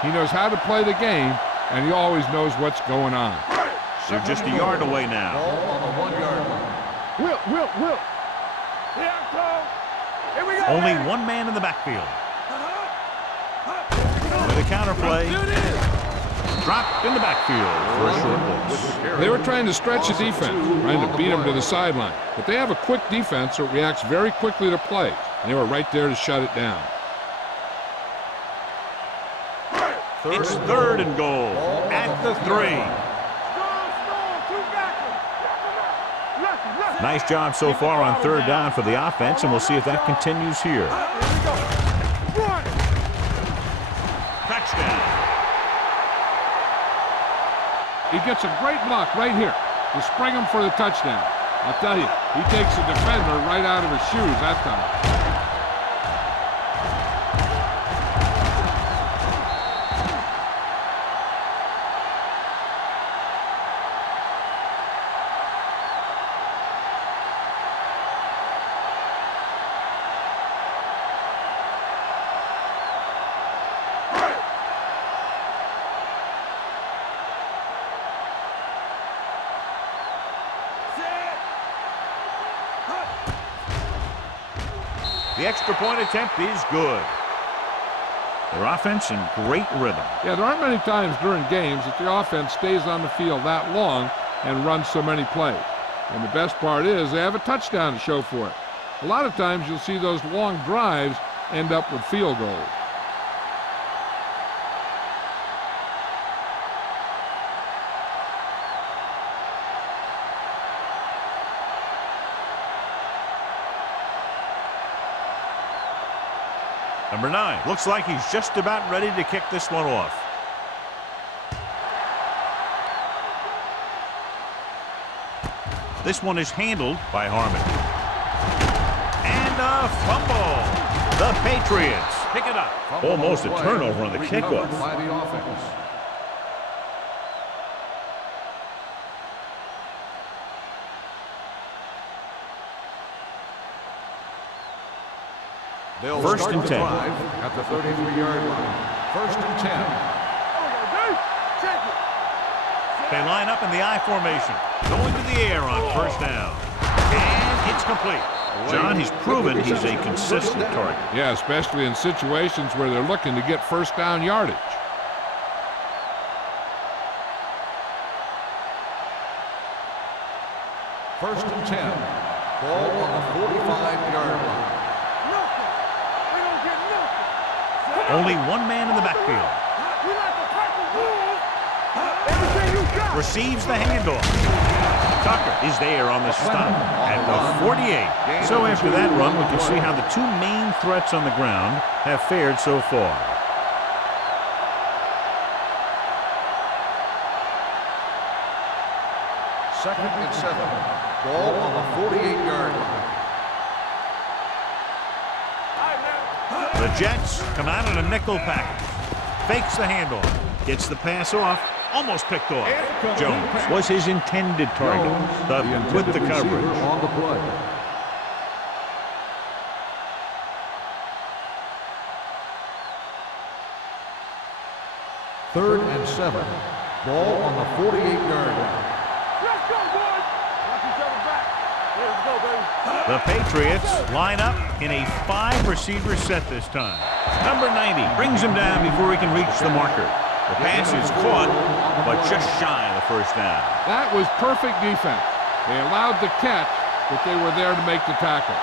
He knows how to play the game, and he always knows what's going on. They're just a yard away now. Ball on the 1-yard line. Will. Here we go. Only one man in the backfield. With a counter play. Dropped in the backfield for a short loss. They were trying to stretch the defense, trying to beat him to the sideline. But they have a quick defense that reacts very quickly to play. And they were right there to shut it down. It's third and goal at the 3. Nice job so far on third down for the offense, and we'll see if that continues here. Touchdown. He gets a great block right here to spring him for the touchdown. I'll tell you, he takes the defender right out of his shoes that time. The extra point attempt is good. Their offense in great rhythm. Yeah, there aren't many times during games that the offense stays on the field that long and runs so many plays. And the best part is they have a touchdown to show for it. A lot of times you'll see those long drives end up with field goals. Number 9. Looks like he's just about ready to kick this one off. This one is handled by Harmon. And a fumble. The Patriots pick it up. Almost a turnover on the kickoff. By the offense. They'll First start and the 10. drive at the 33-yard line. First and 10. They line up in the I formation. Going to the air on first down. And it's complete. John, he's proven he's a consistent target. Yeah, especially in situations where they're looking to get first down yardage. First and 10. Ball on the 45-yard line. Only one man in the backfield. receives the handoff. Tucker is there on the stop at the 48. So after that run, we can see how the two main threats on the ground have fared so far. Second and 7. Ball on the 48-yard line. The Jets come out in a nickel package. Fakes the handoff. Gets the pass off. Almost picked off. Jones was his intended target, but with the coverage. On the play. Third and 7. Ball on the 48-yard line. Let's go, boys. Watch each other back. Let's go, baby. The Patriots line up in a 5-receiver set this time. Number 90 brings him down before he can reach the marker. The pass is caught, but just shy of the first down. That was perfect defense. They allowed the catch, but they were there to make the tackle.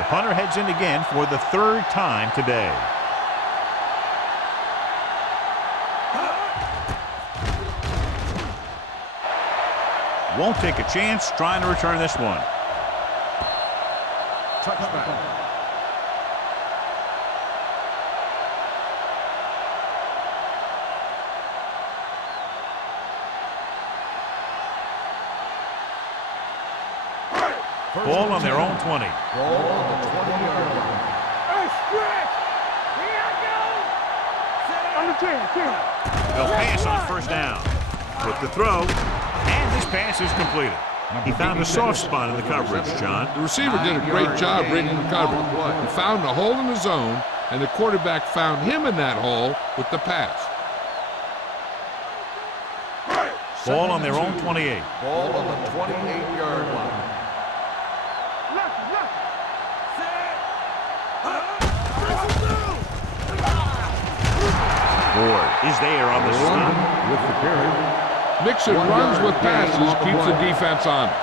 The punter heads in again for the third time today. Won't take a chance trying to return this one. Touchback. Ball on their own 20. Ball on the 20-yard line. Hey, stretch. Here I go. On the 10. They'll pass on first down. With the throw, and this pass is completed. He found a soft spot in the coverage, John. The receiver did a great job reading the coverage. He found a hole in the zone, and the quarterback found him in that hole with the pass. Ball on their own 28. Ball on the 28-yard line. Ward is there on the stop. With the carry. Mixon runs with passes, keeps the defense honest.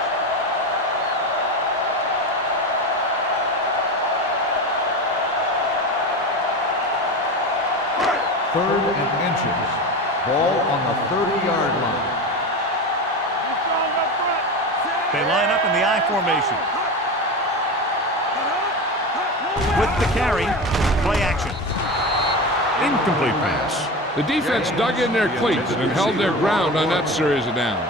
Third and inches. Ball on the 30-yard line. They line up in the I formation. With the carry, play action. Incomplete pass. The defense dug in their cleats and held their ground on that series of downs.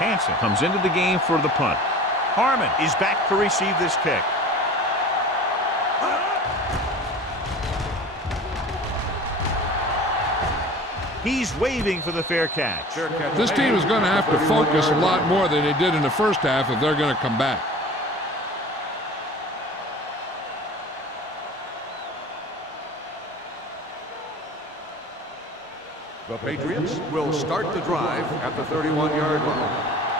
Hansen comes into the game for the punt. Harmon is back to receive this kick. He's waving for the fair catch. This team is going to have to focus a lot more than they did in the first half if they're going to come back. The Patriots will start the drive at the 31-yard line.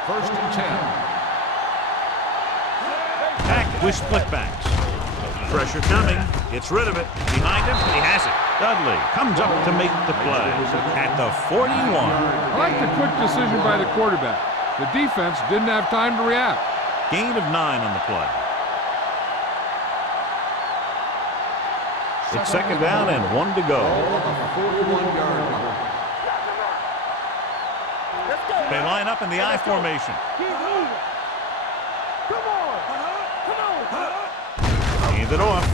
First and 10. Back with split backs. Pressure coming. Gets rid of it. Behind him. He has it. Dudley comes up to make the play at the 41. I like the quick decision by the quarterback. The defense didn't have time to react. Gain of 9 on the play. It's second down and 1 to go. Ball on the 41-yard line. They line up in the I formation. Keep moving. Come on. Hand it off.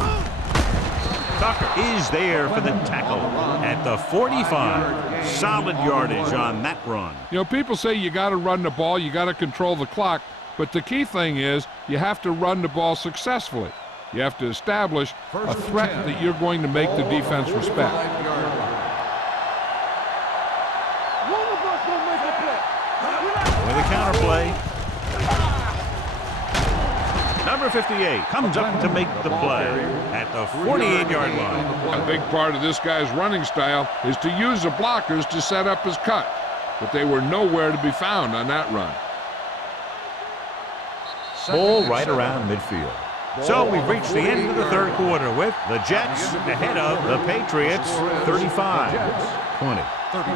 Tucker is there for the tackle at the 45. Solid yardage on that run. You know, people say you got to run the ball, you got to control the clock, but the key thing is you have to run the ball successfully. You have to establish a threat that you're going to make the defense respect. One of us will make a play. With a counter play. Number 58 comes up to make the play at the 48-yard line. A big part of this guy's running style is to use the blockers to set up his cut, but they were nowhere to be found on that run. Ball right around midfield. So we've reached the end of the third quarter with the Jets ahead of the Patriots 35-20. 35,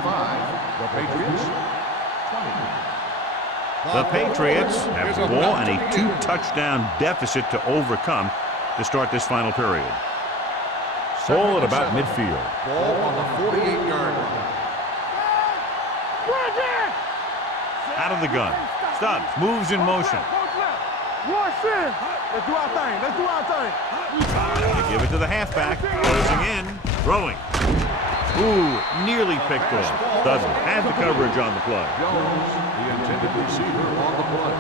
the Patriots, 20. The Patriots have the ball and a 2-touchdown deficit to overcome to start this final period. Ball at about midfield. Ball on the 48-yard line. Out of the gun. Stubbs moves in motion. Let's do our thing. Let's do our thing. They give it to the halfback. Closing in. Throwing. Ooh, nearly picked off. Doesn't have the coverage on the play. Jones, the intended receiver on the play.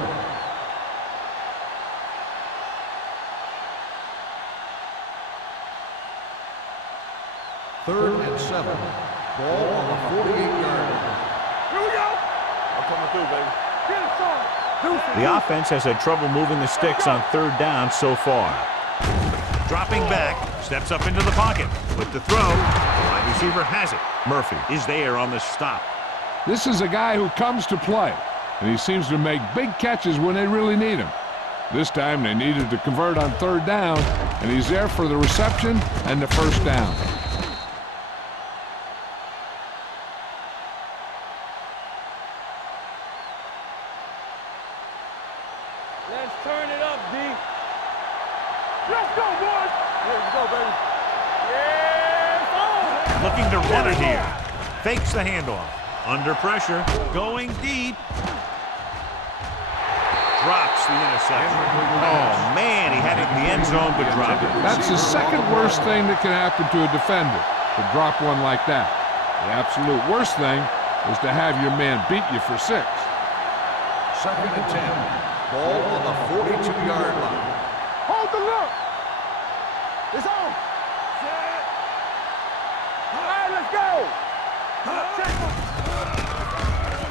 Third and 7. Ball on the 48-yard line. Here we go. I'm coming through, baby. Get it, son. The offense has had trouble moving the sticks on third down so far. Dropping back, steps up into the pocket. With the throw, the wide receiver has it. Murphy is there on the stop. This is a guy who comes to play, and he seems to make big catches when they really need him. This time they needed to convert on third down, and he's there for the reception and the first down. Let's turn it up, D. Let's go, boys. Let's go, baby. Yeah, Looking to run it here. Fakes the handoff. Under pressure. Going deep. Drops the interception. Oh, man, he had it in the end zone but dropped it. That's the second worst thing that can happen to a defender, to drop one like that. The absolute worst thing is to have your man beat you for 6. Second and 10. Ball on the 42-yard line. hold the look. It's on. Set. All right, let's go. Check him.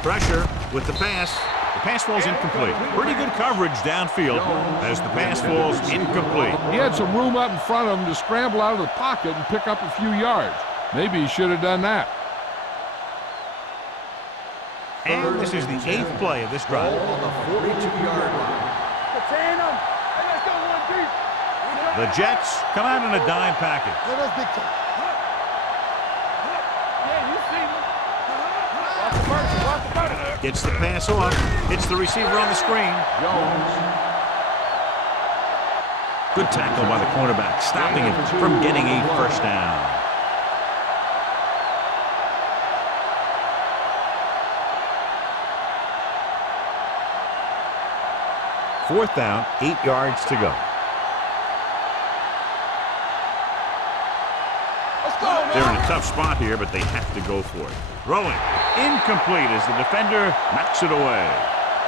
Pressure with the pass. The pass falls incomplete. Pretty good coverage downfield as the pass falls incomplete. He had some room up in front of him to scramble out of the pocket and pick up a few yards. Maybe he should have done that. And this is the 8th play of this drive. Ball on the 42-yard line. Contain him. Hey, let's go one deep. The Jets come out in a dime package. Let us big time. Yeah, you see me. Watch the first, watch the first. Gets the pass off. Hits the receiver on the screen. Jones. Good tackle by the cornerback, stopping him from getting a first down. Fourth down, 8 yards to go. Let's go, man. They're in a tough spot here, but they have to go for it. Throwing. Incomplete as the defender knocks it away.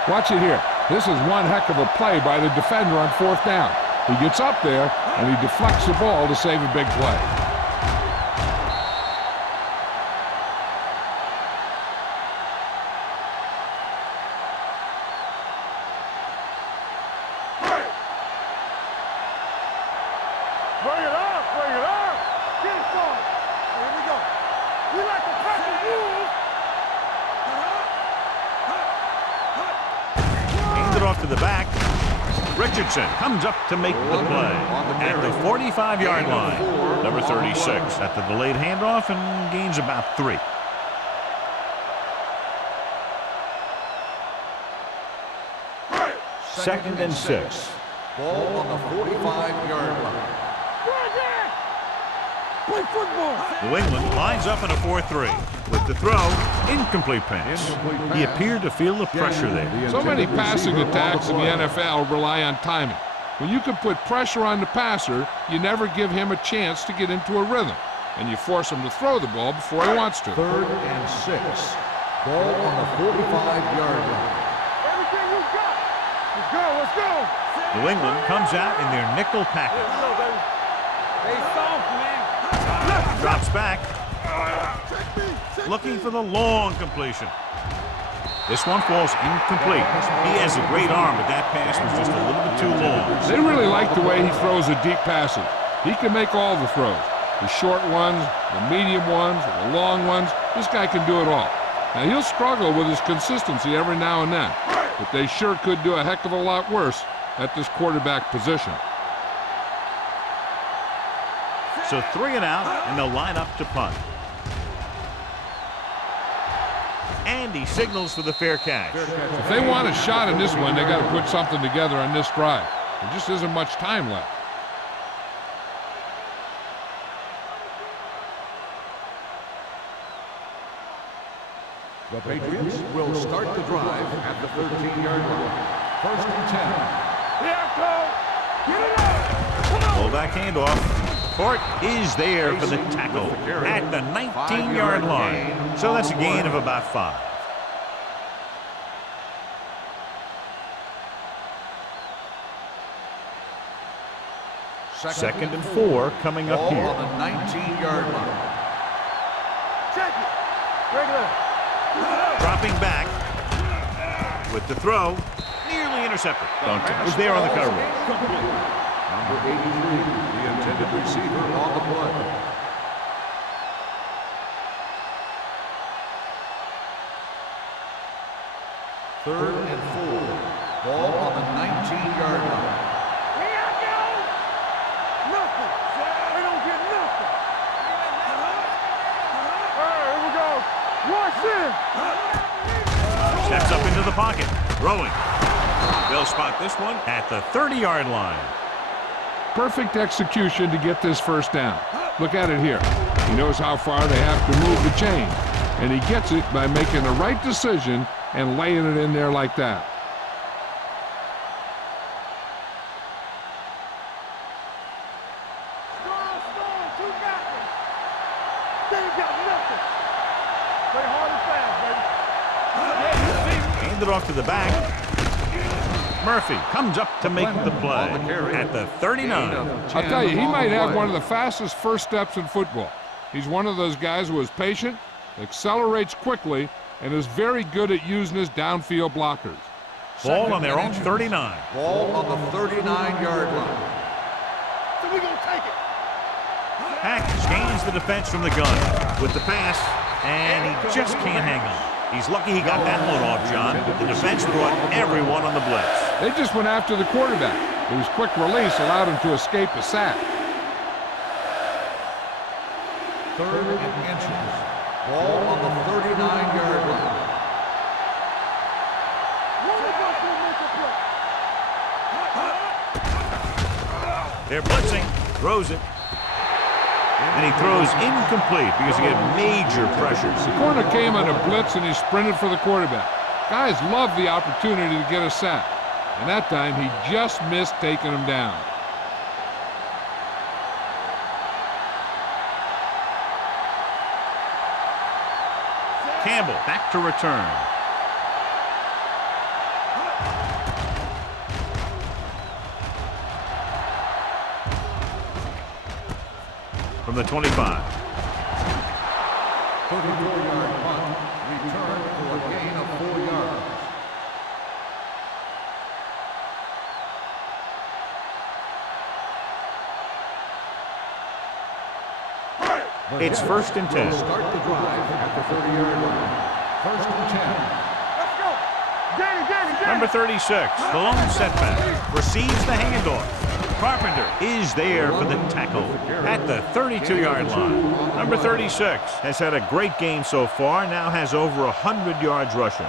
Watch it here. This is one heck of a play by the defender on fourth down. He gets up there, and he deflects the ball to save a big play. Bring it up, bring it up. Get it started. Here we go. We like to pack the rules. Hands it off to the back. Richardson comes up to make the play at the 45-yard line. Number 36 at the delayed handoff and gains about 3. Second and 6. Ball on the 45-yard line. Play football. New England lines up in a 4-3. With the throw, incomplete pass. He appeared to feel the pressure there. So many passing attacks in the NFL rely on timing. When you can put pressure on the passer, you never give him a chance to get into a rhythm, and you force him to throw the ball before he wants to. Third and 6. Ball on the 45-yard line. Everything you got. Let's go, let's go. New England comes out in their nickel package. Let's go, baby. Stay soft, man. Drops back. Looking for the long completion. This one falls incomplete. He has a great arm, but that pass was just a little bit too long. They really like the way he throws the deep passes. He can make all the throws. The short ones, the medium ones, the long ones. This guy can do it all. Now, he'll struggle with his consistency every now and then, but they sure could do a heck of a lot worse at this quarterback position. So 3 and out, and they'll line up to punt. And he signals for the fair catch. If they want a shot in this one, they got to put something together on this drive. There just isn't much time left. The Patriots will start the drive at the 13-yard line. 1st and 10. Here, Cole. Get it up. Fullback handoff. Fort is there for the tackle at the 19-yard line. So that's a gain of about 5. Second and 4 coming up here. On the 19-yard line. Check it. Regular. Dropping back with the throw. Nearly intercepted. Was there on the cover. Number 83, the intended receiver on the play. Third and 4. Ball on the 19-yard line. Here I go. Nothing. They don't get nothing. All right, here we go. Watch this. Steps up into the pocket. Throwing. They'll spot this one at the 30-yard line. Perfect execution to get this first down. Look at it here. He knows how far they have to move the chain, and he gets it by making the right decision and laying it in there like that. Two got me. They ain't got nothing. Play hard and fast, baby. Hand it off to the back. Murphy comes up to make the play at the 39. I'll tell you, he might have one of the fastest first steps in football. He's one of those guys who is patient, accelerates quickly, and is very good at using his downfield blockers. Ball on their own 39. Ball on the 39-yard line. So we gonna take it. Hack scans the defense from the gun with the pass, and he just can't hang on. He's lucky he got that one off, John. The defense brought everyone on the blitz. They just went after the quarterback. His quick release allowed him to escape a sack. 3rd and inches. Ball on the 39-yard line. They're blitzing. Throws it. And he throws incomplete because he got major pressure. The corner came on a blitz and he sprinted for the quarterback. Guys love the opportunity to get a sack. And that time he just missed taking him down. Campbell back to return. From the 25. 34-yard punt. Return for a gain of 4 yards. It's 1st and 10. Start the drive at the 30-yard line. 1st and 10. Let's go. Danny. Number 36, the lone setback, receives the handoff. Carpenter is there for the tackle at the 32-yard line. Number 36 has had a great game so far, now has over 100 yards rushing.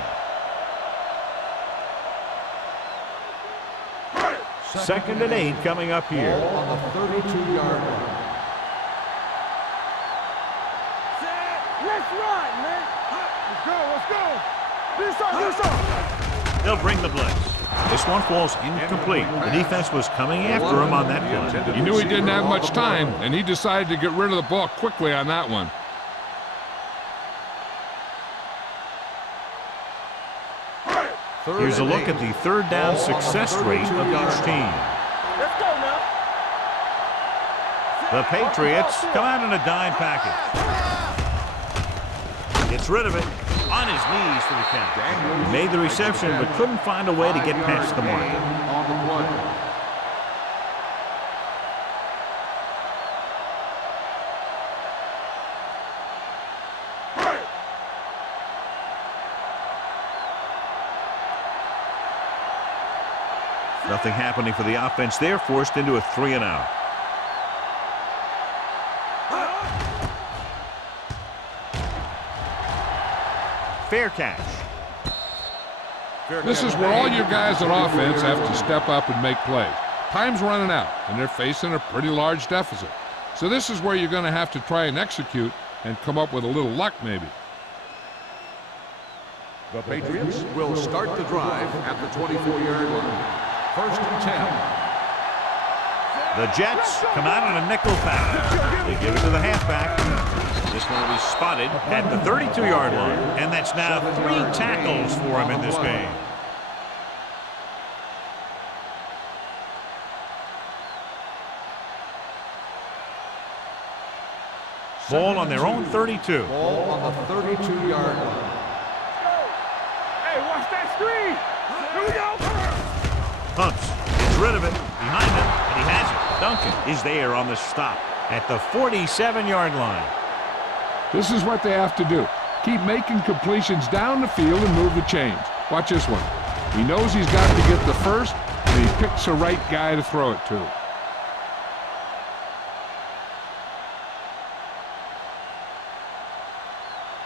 2nd and 8 coming up here. Ball on the 32-yard line. Let's run, man. Let's go. This on. They'll bring the blitz. This one falls incomplete. The defense was coming after him on that play. He knew he didn't have much time, and he decided to get rid of the ball quickly on that one. Here's a look at the 3rd down success rate of each team. Let's go now. The Patriots come out in a dime package. Gets rid of it. On his knees for the count. He made the reception but couldn't find a way to get past the marker. On the play. Nothing happening for the offense there, forced into a 3 and out. Fair catch. This is where all your guys on offense have to step up and make plays. Time's running out, and they're facing a pretty large deficit. So this is where you're going to have to try and execute and come up with a little luck maybe. The Patriots will start the drive at the 24-yard line. First and 10. The Jets come out on a nickel pack. They give it to the halfback. This one will be spotted at the 32-yard line. And that's now 3 tackles for him in this game. Ball on their own 32. Ball on the 32-yard line. Hey, watch that screen. Here we go. Hunts gets rid of it behind him, and he has it. Duncan is there on the stop at the 47-yard line. This is what they have to do. Keep making completions down the field and move the chains. Watch this one. He knows he's got to get the first, and he picks the right guy to throw it to.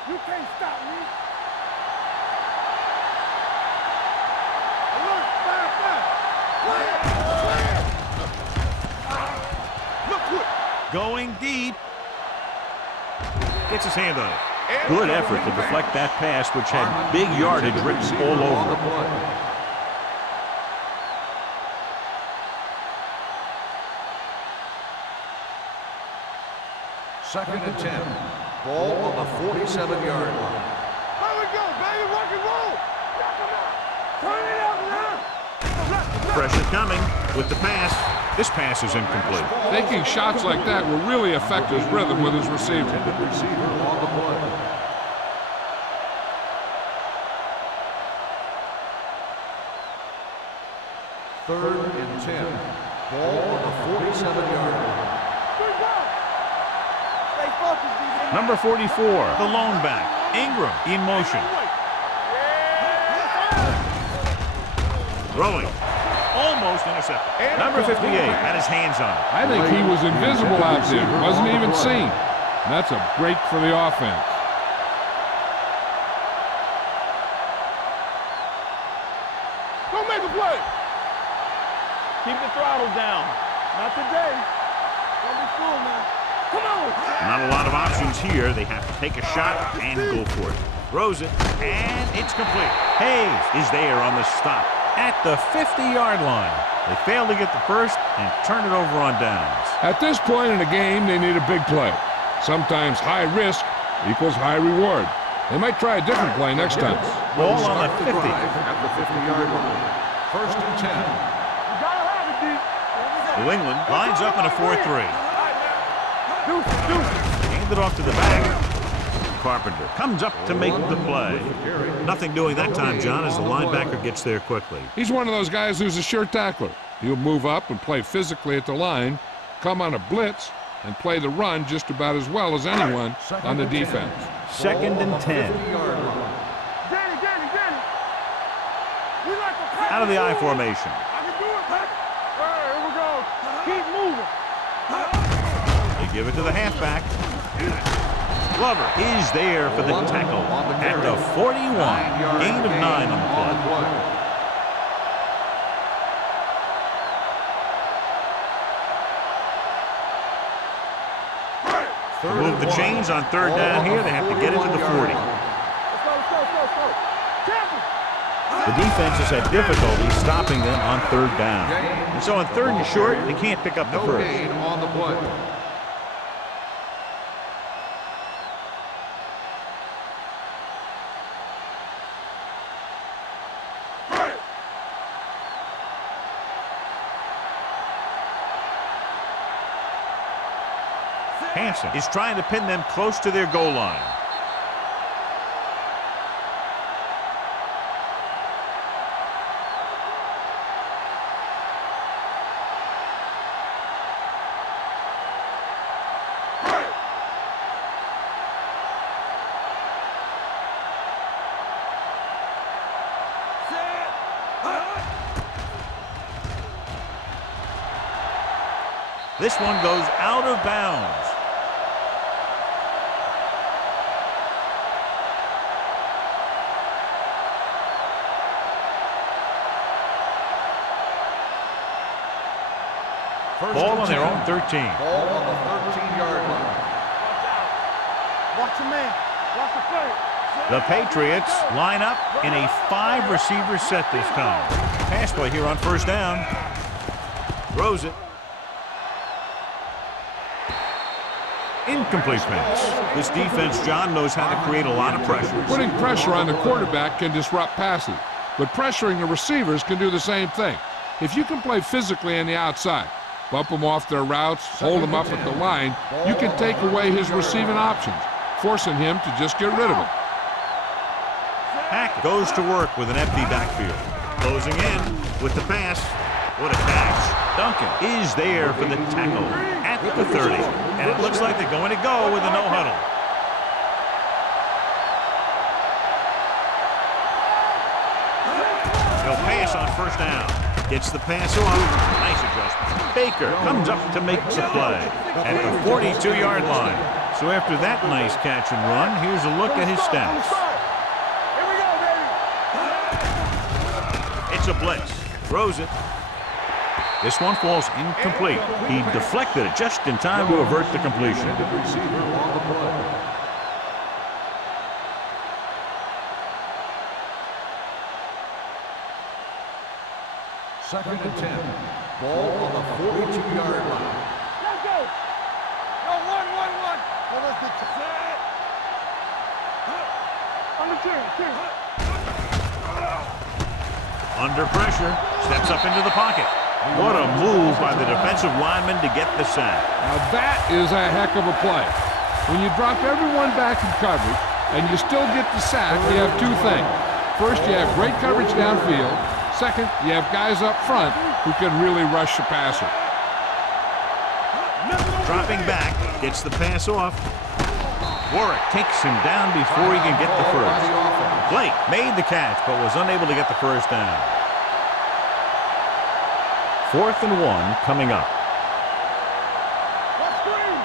You can't stop me. Alert, fire, fire. Look quick. Going deep. Gets his hand on it. Good effort to deflect that pass, which had big yardage written all over it. Second and 10. Ball on the 47-yard line. There we go, baby. Rock and roll. Turn it up now. Pressure coming with the pass. This pass is incomplete. Taking shots like that will really affect his rhythm with his receiver. Receiver on the play. Third and 10. Ball on the 47-yard line. Stay focused, DJ. Number 44, the lone back. Ingram in motion. Throwing. Almost intercepted. Number 58 had his hands on it. I think he was invisible out there. Wasn't even seen. And that's a break for the offense. Don't make a play. Keep the throttle down. Not today. Don't be fooled now. Come on. Not a lot of options here. They have to take a shot and go for it. Throws it, and it's complete. Hayes is there on the stop at the 50-yard line. They fail to get the first and turn it over on downs. At this point in the game, they need a big play. Sometimes high risk equals high reward. They might try a different play next time. Ball on the 50. At the 50-yard line. First and 10. You gotta have it, D. New England lines up in a 4-3. Deuce. Hand it off to the back. Carpenter comes up to make the play. Nothing doing that time, John, as the linebacker gets there quickly. He's one of those guys who's a sure tackler. He'll move up and play physically at the line, come on a blitz, and play the run just about as well as anyone on the defense. Second and 10. Danny. We like to pass. Out of the I formation. I can do it, Pat. All right, here we go. Keep moving. They give it to the halfback. Glover is there for the tackle at the 41. Gain of 9 on the play. To move the chains on third down here, they have to get it to the 40. Let's go. Champion. The defense has had difficulty stopping them on third down. And so on third and short, they can't pick up the No first. gain on the play. Hansen is trying to pin them close to their goal line. This one goes out of bounds. Ball on their own 13. Ball on the 13-yard line. Watch the man. Watch the play. The Patriots line up in a 5-receiver set this time. Pass play here on first down. Throws it. Incomplete pass. This defense, John, knows how to create a lot of pressure. Putting pressure on the quarterback can disrupt passing, but pressuring the receivers can do the same thing. If you can play physically on the outside, bump them off their routes, hold them up at the line, you can take away his receiving options, forcing him to just get rid of them. Hack goes to work with an empty backfield. Closing in with the pass. What a catch. Duncan is there for the tackle at the 30. And it looks like they're going to go with a no-huddle. He'll pass on first down. Gets the pass off. Nice adjustment. Baker comes up to make the play at the 42-yard line. So after that nice catch and run, here's a look at his stats. Here we go, baby. It's a blitz. Throws it. This one falls incomplete. He deflected it just in time to avert the completion. Receiver on the play. Second and 10. Ball on the 42-yard line. Let's go. No, one. Well, let's get you. On the 10. Under pressure. Steps up into the pocket. What a move by the defensive lineman to get the sack. Now that is a heck of a play. When you drop everyone back in coverage and you still get the sack, you have two things. First, you have great coverage downfield. Second, you have guys up front who can really rush the passer. Dropping back, gets the pass off. Warwick takes him down before he can get the first. Blake made the catch but was unable to get the first down. 4th and 1 coming up. Let's screen.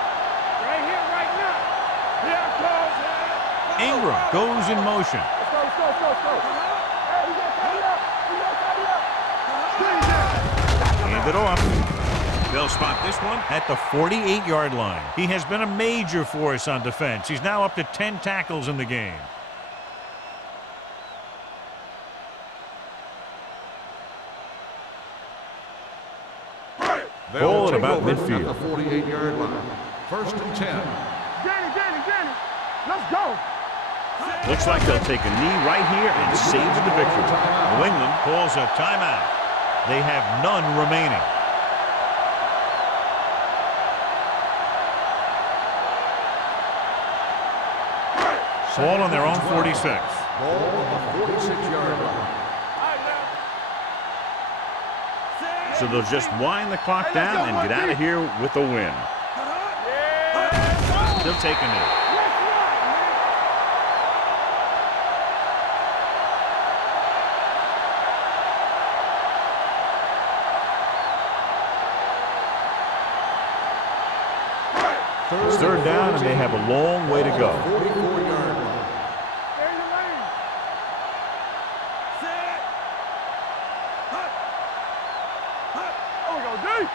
Right here, right now. Here comes. Ingram goes in motion. Let's go. Hey, we got to tidy up. Screen down. Hand it off. They'll spot this one at the 48-yard line. He has been a major force on defense. He's now up to 10 tackles in the game. Ball at about midfield. At the 48-yard line. First and 10. Danny. Let's go. Looks like they'll take a knee right here and save the victory. New England calls a timeout. They have none remaining. Ball on their own 46. Ball on the 46-yard line. So they'll just wind the clock down and get out of here with a win. They'll take a knee. It's third down, and they have a long way to go. 44-yard line. Stay in the lane. Set. Oh, we go deep.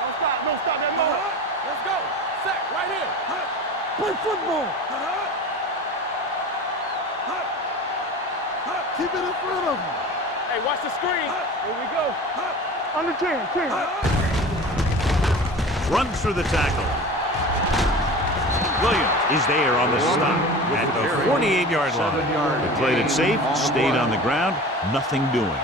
Don't stop that motor. Let's go. Set right here. Play football. Keep it in front of him. Hey, watch the screen. Here we go. Under 10. Runs through the tackle. Williams is there on the stop at the 48-yard line. They played it safe, stayed on the ground, nothing doing.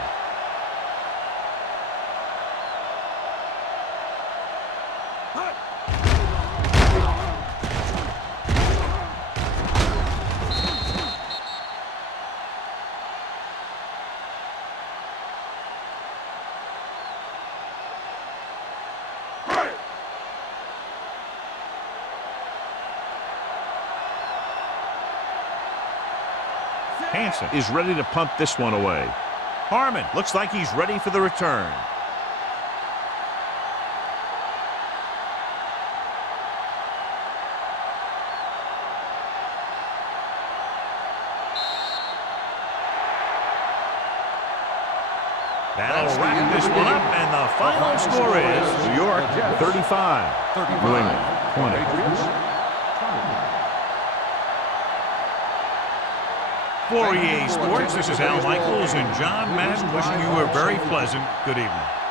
Hansen is ready to punt this one away. Harmon looks like he's ready for the return. That'll wrap this one up, and the final score is New York 35, New England 20. For EA Sports, this is Al Michaels and John Madden wishing you a very pleasant good evening.